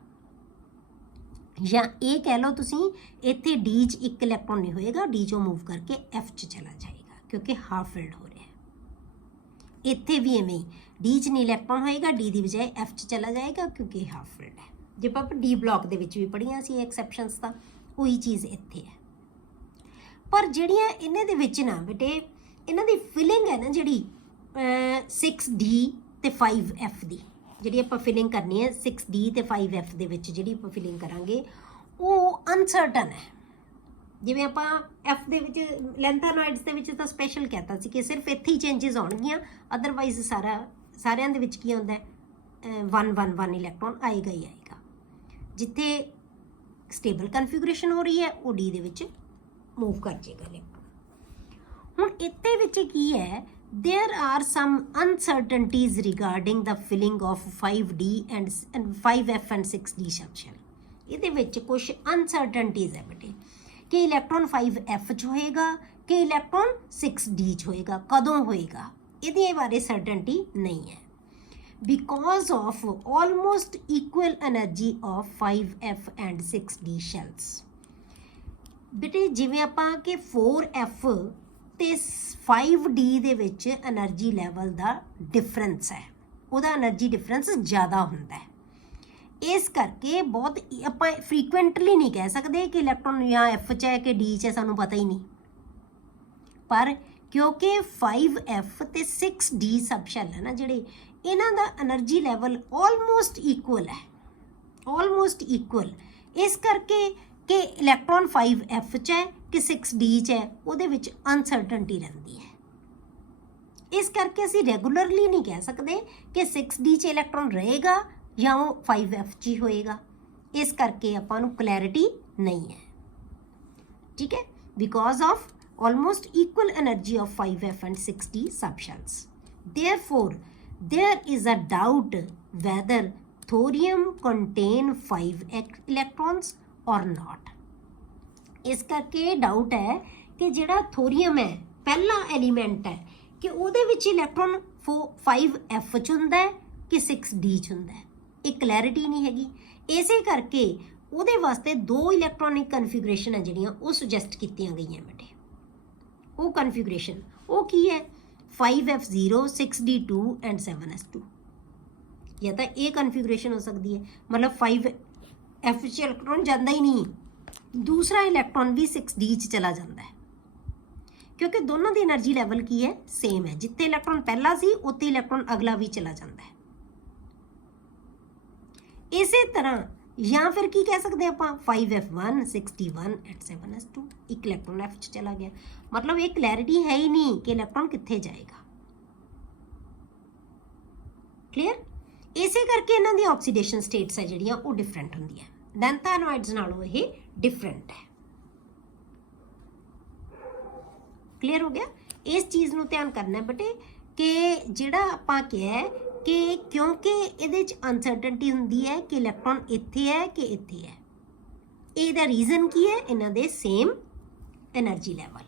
ਜਾਂ ਇਹ ਕਹਿ ਲਓ ਤੁਸੀਂ ਇੱਥੇ D 'ਚ ਇੱਕ ਇਲੈਕਟ੍ਰੋਨ ਨਹੀਂ ਹੋਏਗਾ, D 'ਚੋਂ ਮੂਵ ਕਰਕੇ F 'ਚ ਚਲਾ ਜਾਏਗਾ, ਕਿਉਂਕਿ ਹਾਫ ਫਿਲਡ ਹੋ ਰਿਹਾ ਹੈ। ਇੱਥੇ ਵੀ ਐਵੇਂ ਹੀ ਡੀ 'ਚ ਨਹੀਂ ਇਲੈਕਟ੍ਰੋਨ ਹੋਏਗਾ, ਡੀ ਦੀ ਬਜਾਏ ਐਫ 'ਚ ਚਲਾ ਜਾਏਗਾ ਕਿਉਂਕਿ ਇਹ ਹਾਫ ਫਿਲਡ ਹੈ। ਜੇ ਆਪਾਂ ਡੀ ਬਲੌਕ ਦੇ ਵਿੱਚ ਵੀ ਪੜ੍ਹੀਆਂ ਸੀ ਐਕਸੈਪਸ਼ਨਸ ਤਾਂ ਉਹੀ ਚੀਜ਼ ਇੱਥੇ ਹੈ। ਪਰ ਜਿਹੜੀਆਂ ਇਹਨਾਂ ਦੇ ਵਿੱਚ ਨਾ ਬੇਟੇ ਇਹਨਾਂ ਦੀ ਫਿਲਿੰਗ ਹੈ ਨਾ ਜਿਹੜੀ 6D ਤੇ 5F ਦੀ ਜਿਹੜੀ ਆਪਾਂ ਫਿਲਿੰਗ ਕਰਨੀ ਹੈ 6D ਤੇ 5F ਦੇ ਵਿੱਚ ਜਿਹੜੀ ਆਪਾਂ ਫਿਲਿੰਗ ਕਰਾਂਗੇ ਉਹ ਅਨਸਰਟਨ ਹੈ। ਜਿਵੇਂ ਆਪਾਂ ਐਫ ਦੇ ਵਿੱਚ ਲੈਂਥਾਨੋਇਡਸ ਦੇ ਵਿੱਚ ਤਾਂ ਸਪੈਸ਼ਲ ਕਹਿਤਾ ਸੀ ਕਿ ਸਿਰਫ ਇੱਥੇ ਹੀ ਚੇਂਜਸ ਆਉਣਗੀਆਂ, ਅਦਰਵਾਈਜ਼ ਸਾਰਿਆਂ ਦੇ ਵਿੱਚ ਕੀ ਹੁੰਦਾ 1 ਇਲੈਕਟ੍ਰੋਨ ਆਏਗਾ ਹੀ ਆਏਗਾ। ਜਿੱਥੇ ਸਟੇਬਲ ਕਨਫੀਗਰੇਸ਼ਨ ਹੋ ਰਹੀ ਹੈ ਉਹ ਡੀ ਦੇ ਵਿੱਚ ਮੂਵ ਕਰ ਜਾਏਗਾ ਇਲੈਕਟ੍ਰੋਨ। ਹੁਣ ਇੱਥੇ ਵਿੱਚ ਕੀ ਹੈ, there are some uncertainties regarding the filling of 5D and 5F and 6D subshell। ਇਹਦੇ ਵਿੱਚ ਕੁਝ ਅਨਸਰਟਨਟੀਜ਼ ਹੈ ਬੇਟੇ ਕਿ ਇਲੈਕਟ੍ਰੋਨ 5F 'ਚ ਹੋਏਗਾ ਕਿ ਇਲੈਕਟ੍ਰੋਨ 6D 'ਚ ਹੋਏਗਾ, ਕਦੋਂ ਹੋਏਗਾ ਇਹਦੇ ਬਾਰੇ ਸਰਟਨਟੀ ਨਹੀਂ ਹੈ। because of almost equal energy of 5F and 6D shells। ਬੇਟੇ ਜਿਵੇਂ ਆਪਾਂ ਕਿ 4F ਤੇ 5D ਦੇ ਵਿੱਚ એનર્ਜੀ ਲੈਵਲ ਦਾ ਡਿਫਰੈਂਸ ਹੈ, ਉਹਦਾ એનર્ਜੀ ਡਿਫਰੈਂਸ ਜ਼ਿਆਦਾ ਹੁੰਦਾ ਹੈ। ਇਸ ਕਰਕੇ ਬਹੁਤ ਆਪਾਂ ਫ੍ਰੀਕੁਐਂਟਲੀ ਨਹੀਂ ਕਹਿ ਸਕਦੇ ਕਿ ਇਲੈਕਟ੍ਰੋਨ ਜਾਂ ਐਫ 'ਚ ਹੈ ਕਿ ਡੀ 'ਚ ਹੈ, ਸਾਨੂੰ ਪਤਾ ਹੀ ਨਹੀਂ। ਪਰ ਕਿਉਂਕਿ 5F ਤੇ 6D ਸਬਸ਼ੈਲ ਹੈ ਨਾ ਜਿਹੜੇ, ਇਹਨਾਂ ਦਾ એનર્ਜੀ ਲੈਵਲ ਆਲਮੋਸਟ ਇਕੁਅਲ ਹੈ, ਆਲਮੋਸਟ ਇਕੁਅਲ। ਇਸ ਕਰਕੇ ਕਿ ਇਲੈਕਟ੍ਰੋਨ 5F 'ਚ ਹੈ ਕਿ 6D 'ਚ ਹੈ ਉਹਦੇ ਵਿੱਚ ਅਨਸਰਟਨਟੀ ਰਹਿੰਦੀ ਹੈ। ਇਸ ਕਰਕੇ ਅਸੀਂ ਰੈਗੂਲਰਲੀ ਨਹੀਂ ਕਹਿ ਸਕਦੇ ਕਿ 6D 'ਚ ਇਲੈਕਟ੍ਰੋਨ ਰਹੇਗਾ ਜਾਂ ਉਹ 5F 'ਚ ਹੀ ਹੋਏਗਾ। ਇਸ ਕਰਕੇ ਆਪਾਂ ਨੂੰ ਕਲੈਰਿਟੀ ਨਹੀਂ ਹੈ, ਠੀਕ ਹੈ। Because of almost equal energy of 5F and 6D subshells, therefore there is a doubt whether thorium contain 5 electrons or not। ਇਸ ਕਰਕੇ ਡਾਊਟ ਹੈ ਕਿ ਜਿਹੜਾ ਥੋਰੀਅਮ ਹੈ ਪਹਿਲਾ ਐਲੀਮੈਂਟ ਹੈ ਕਿ ਉਹਦੇ ਵਿੱਚ ਇਲੈਕਟ੍ਰੋਨ 5F 'ਚ ਹੁੰਦਾ ਹੈ ਕਿ 6D 'ਚ ਹੁੰਦਾ ਹੈ, ਇਹ ਕਲੈਰਿਟੀ ਨਹੀਂ ਹੈਗੀ। ਇਸੇ ਕਰਕੇ ਉਹਦੇ ਵਾਸਤੇ 2 ਇਲੈਕਟ੍ਰੋਨਿਕ ਕਨਫੀਗਰੇਸ਼ਨ ਹੈ ਜਿਹੜੀਆਂ ਉਹ ਸੁਜੈਸਟ ਕੀਤੀਆਂ ਗਈਆਂ ਬੇਟੇ। ਉਹ ਕਨਫੀਗਰੇਸ਼ਨ ਉਹ ਕੀ ਹੈ 5F0 6D2 ਐਂਡ 7S2। ਜਾਂ ਤਾਂ ਇਹ ਕਨਫੀਗਰੇਸ਼ਨ ਹੋ ਸਕਦੀ ਹੈ, ਮਤਲਬ 5F 'ਚ ਇਲੈਕਟ੍ਰੋਨ ਜਾਂਦਾ ਹੀ ਨਹੀਂ, ਦੂਸਰਾ ਇਲੈਕਟ੍ਰੋਨ ਵੀ 6D 'ਚ ਚਲਾ ਜਾਂਦਾ ਹੈ ਕਿਉਂਕਿ ਦੋਨਾਂ ਦੀ એનર્ਜੀ ਲੈਵਲ ਕੀ ਹੈ ਸੇਮ ਹੈ। ਜਿੱਥੇ ਇਲੈਕਟ੍ਰੋਨ ਪਹਿਲਾ ਸੀ ਉੱਥੇ ਇਲੈਕਟ੍ਰੋਨ ਅਗਲਾ ਵੀ ਚਲਾ ਜਾਂਦਾ ਹੈ। ਇਸੇ ਤਰ੍ਹਾਂ ਜਾਂ ਫਿਰ ਕੀ ਕਹਿ ਸਕਦੇ ਆਪਾਂ 5F1 6D1 ਐਂਡ 7S2 ਇੱਕ ਇਲੈਕਟ੍ਰੋਨ F 'ਚ ਚਲਾ ਗਿਆ, ਮਤਲਬ ਇਹ ਕਲੈਰਿਟੀ ਹੈ ਹੀ ਨਹੀਂ ਕਿ ਇਲੈਕਟ੍ਰੋਨ ਕਿੱਥੇ ਜਾਏਗਾ। ਕਲੀਅਰ? ਇਸੇ ਕਰਕੇ ਇਹਨਾਂ ਦੀ ਆਕਸੀਡੇਸ਼ਨ ਸਟੇਟਸ ਹੈ ਜਿਹੜੀਆਂ ਉਹ ਡਿਫਰੈਂਟ ਹੁੰਦੀਆਂ, ਲੈਂਥਾਨੋਇਡਸ ਨਾਲੋਂ ਇਹ ਡਿਫਰੈਂਟ ਹੈ। ਕਲੀਅਰ ਹੋ ਗਿਆ? ਇਸ ਚੀਜ਼ ਨੂੰ ਧਿਆਨ ਕਰਨਾ ਬੇਟੇ ਕਿ ਜਿਹੜਾ ਆਪਾਂ ਕਿਹਾ ਕਿ ਕਿਉਂਕਿ ਇਹਦੇ 'ਚ ਅਨਸਰਟਨਟੀ ਹੁੰਦੀ ਹੈ ਕਿ ਇਲੈਕਟ੍ਰੋਨ ਇੱਥੇ ਹੈ ਕਿ ਇੱਥੇ ਹੈ, ਇਹਦਾ ਰੀਜ਼ਨ ਕੀ ਹੈ ਇਹਨਾਂ ਦੇ ਸੇਮ એનર્ਜੀ ਲੈਵਲ।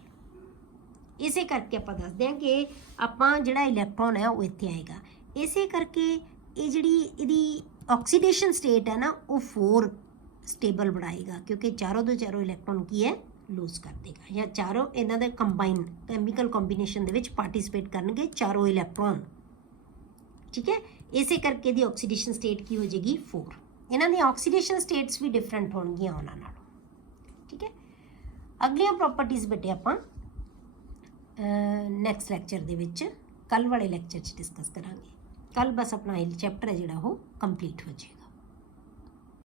ਇਸੇ ਕਰਕੇ ਆਪਾਂ ਦੱਸਦੇ ਹਾਂ ਕਿ ਆਪਾਂ ਜਿਹੜਾ ਇਲੈਕਟ੍ਰੋਨ ਹੈ ਉਹ ਇੱਥੇ ਆਏਗਾ। ਇਸੇ ਕਰਕੇ ਇਹ ਜਿਹੜੀ ਇਹਦੀ ਆਕਸੀਡੇਸ਼ਨ ਸਟੇਟ ਹੈ ਨਾ ਉਹ 4 ਸਟੇਬਲ ਬਣਾਏਗਾ ਕਿਉਂਕਿ ਚਾਰੋਂ ਦੇ ਚਾਰੋਂ ਇਲੈਕਟ੍ਰੋਨ ਕੀ ਹੈ ਲੂਜ਼ ਕਰ ਦੇਗਾ, ਜਾਂ ਚਾਰੋਂ ਇਹਨਾਂ ਦੇ ਕੰਬਾਈਨ ਕੈਮੀਕਲ ਕੰਬੀਨੇਸ਼ਨ ਦੇ ਵਿੱਚ ਪਾਰਟਿਸਿਪੇਟ ਕਰਨਗੇ ਚਾਰੋਂ ਇਲੈਕਟ੍ਰੋਨ, ਠੀਕ ਹੈ। ਇਸੇ ਕਰਕੇ ਦੀ ਆਕਸੀਡੇਸ਼ਨ ਸਟੇਟ ਕੀ ਹੋ ਜਾਏਗੀ 4। ਇਹਨਾਂ ਦੀ ਆਕਸੀਡੇਸ਼ਨ ਸਟੇਟਸ ਵੀ ਡਿਫਰੈਂਟ ਹੋਣਗੀਆਂ ਉਹਨਾਂ ਨਾਲੋਂ, ਠੀਕ ਹੈ। ਅਗਲੀਆਂ ਪ੍ਰੋਪਰਟੀਜ਼ ਬੇਟੇ ਆਪਾਂ ਨੈਕਸਟ ਲੈਕਚਰ ਦੇ ਵਿੱਚ ਕੱਲ੍ਹ ਵਾਲੇ ਲੈਕਚਰ 'ਚ ਡਿਸਕਸ ਕਰਾਂਗੇ। ਕੱਲ੍ਹ ਬਸ ਆਪਣਾ ਇਹ ਚੈਪਟਰ ਹੈ ਜਿਹੜਾ ਉਹ ਕੰਪਲੀਟ ਹੋ ਜਾਏਗਾ।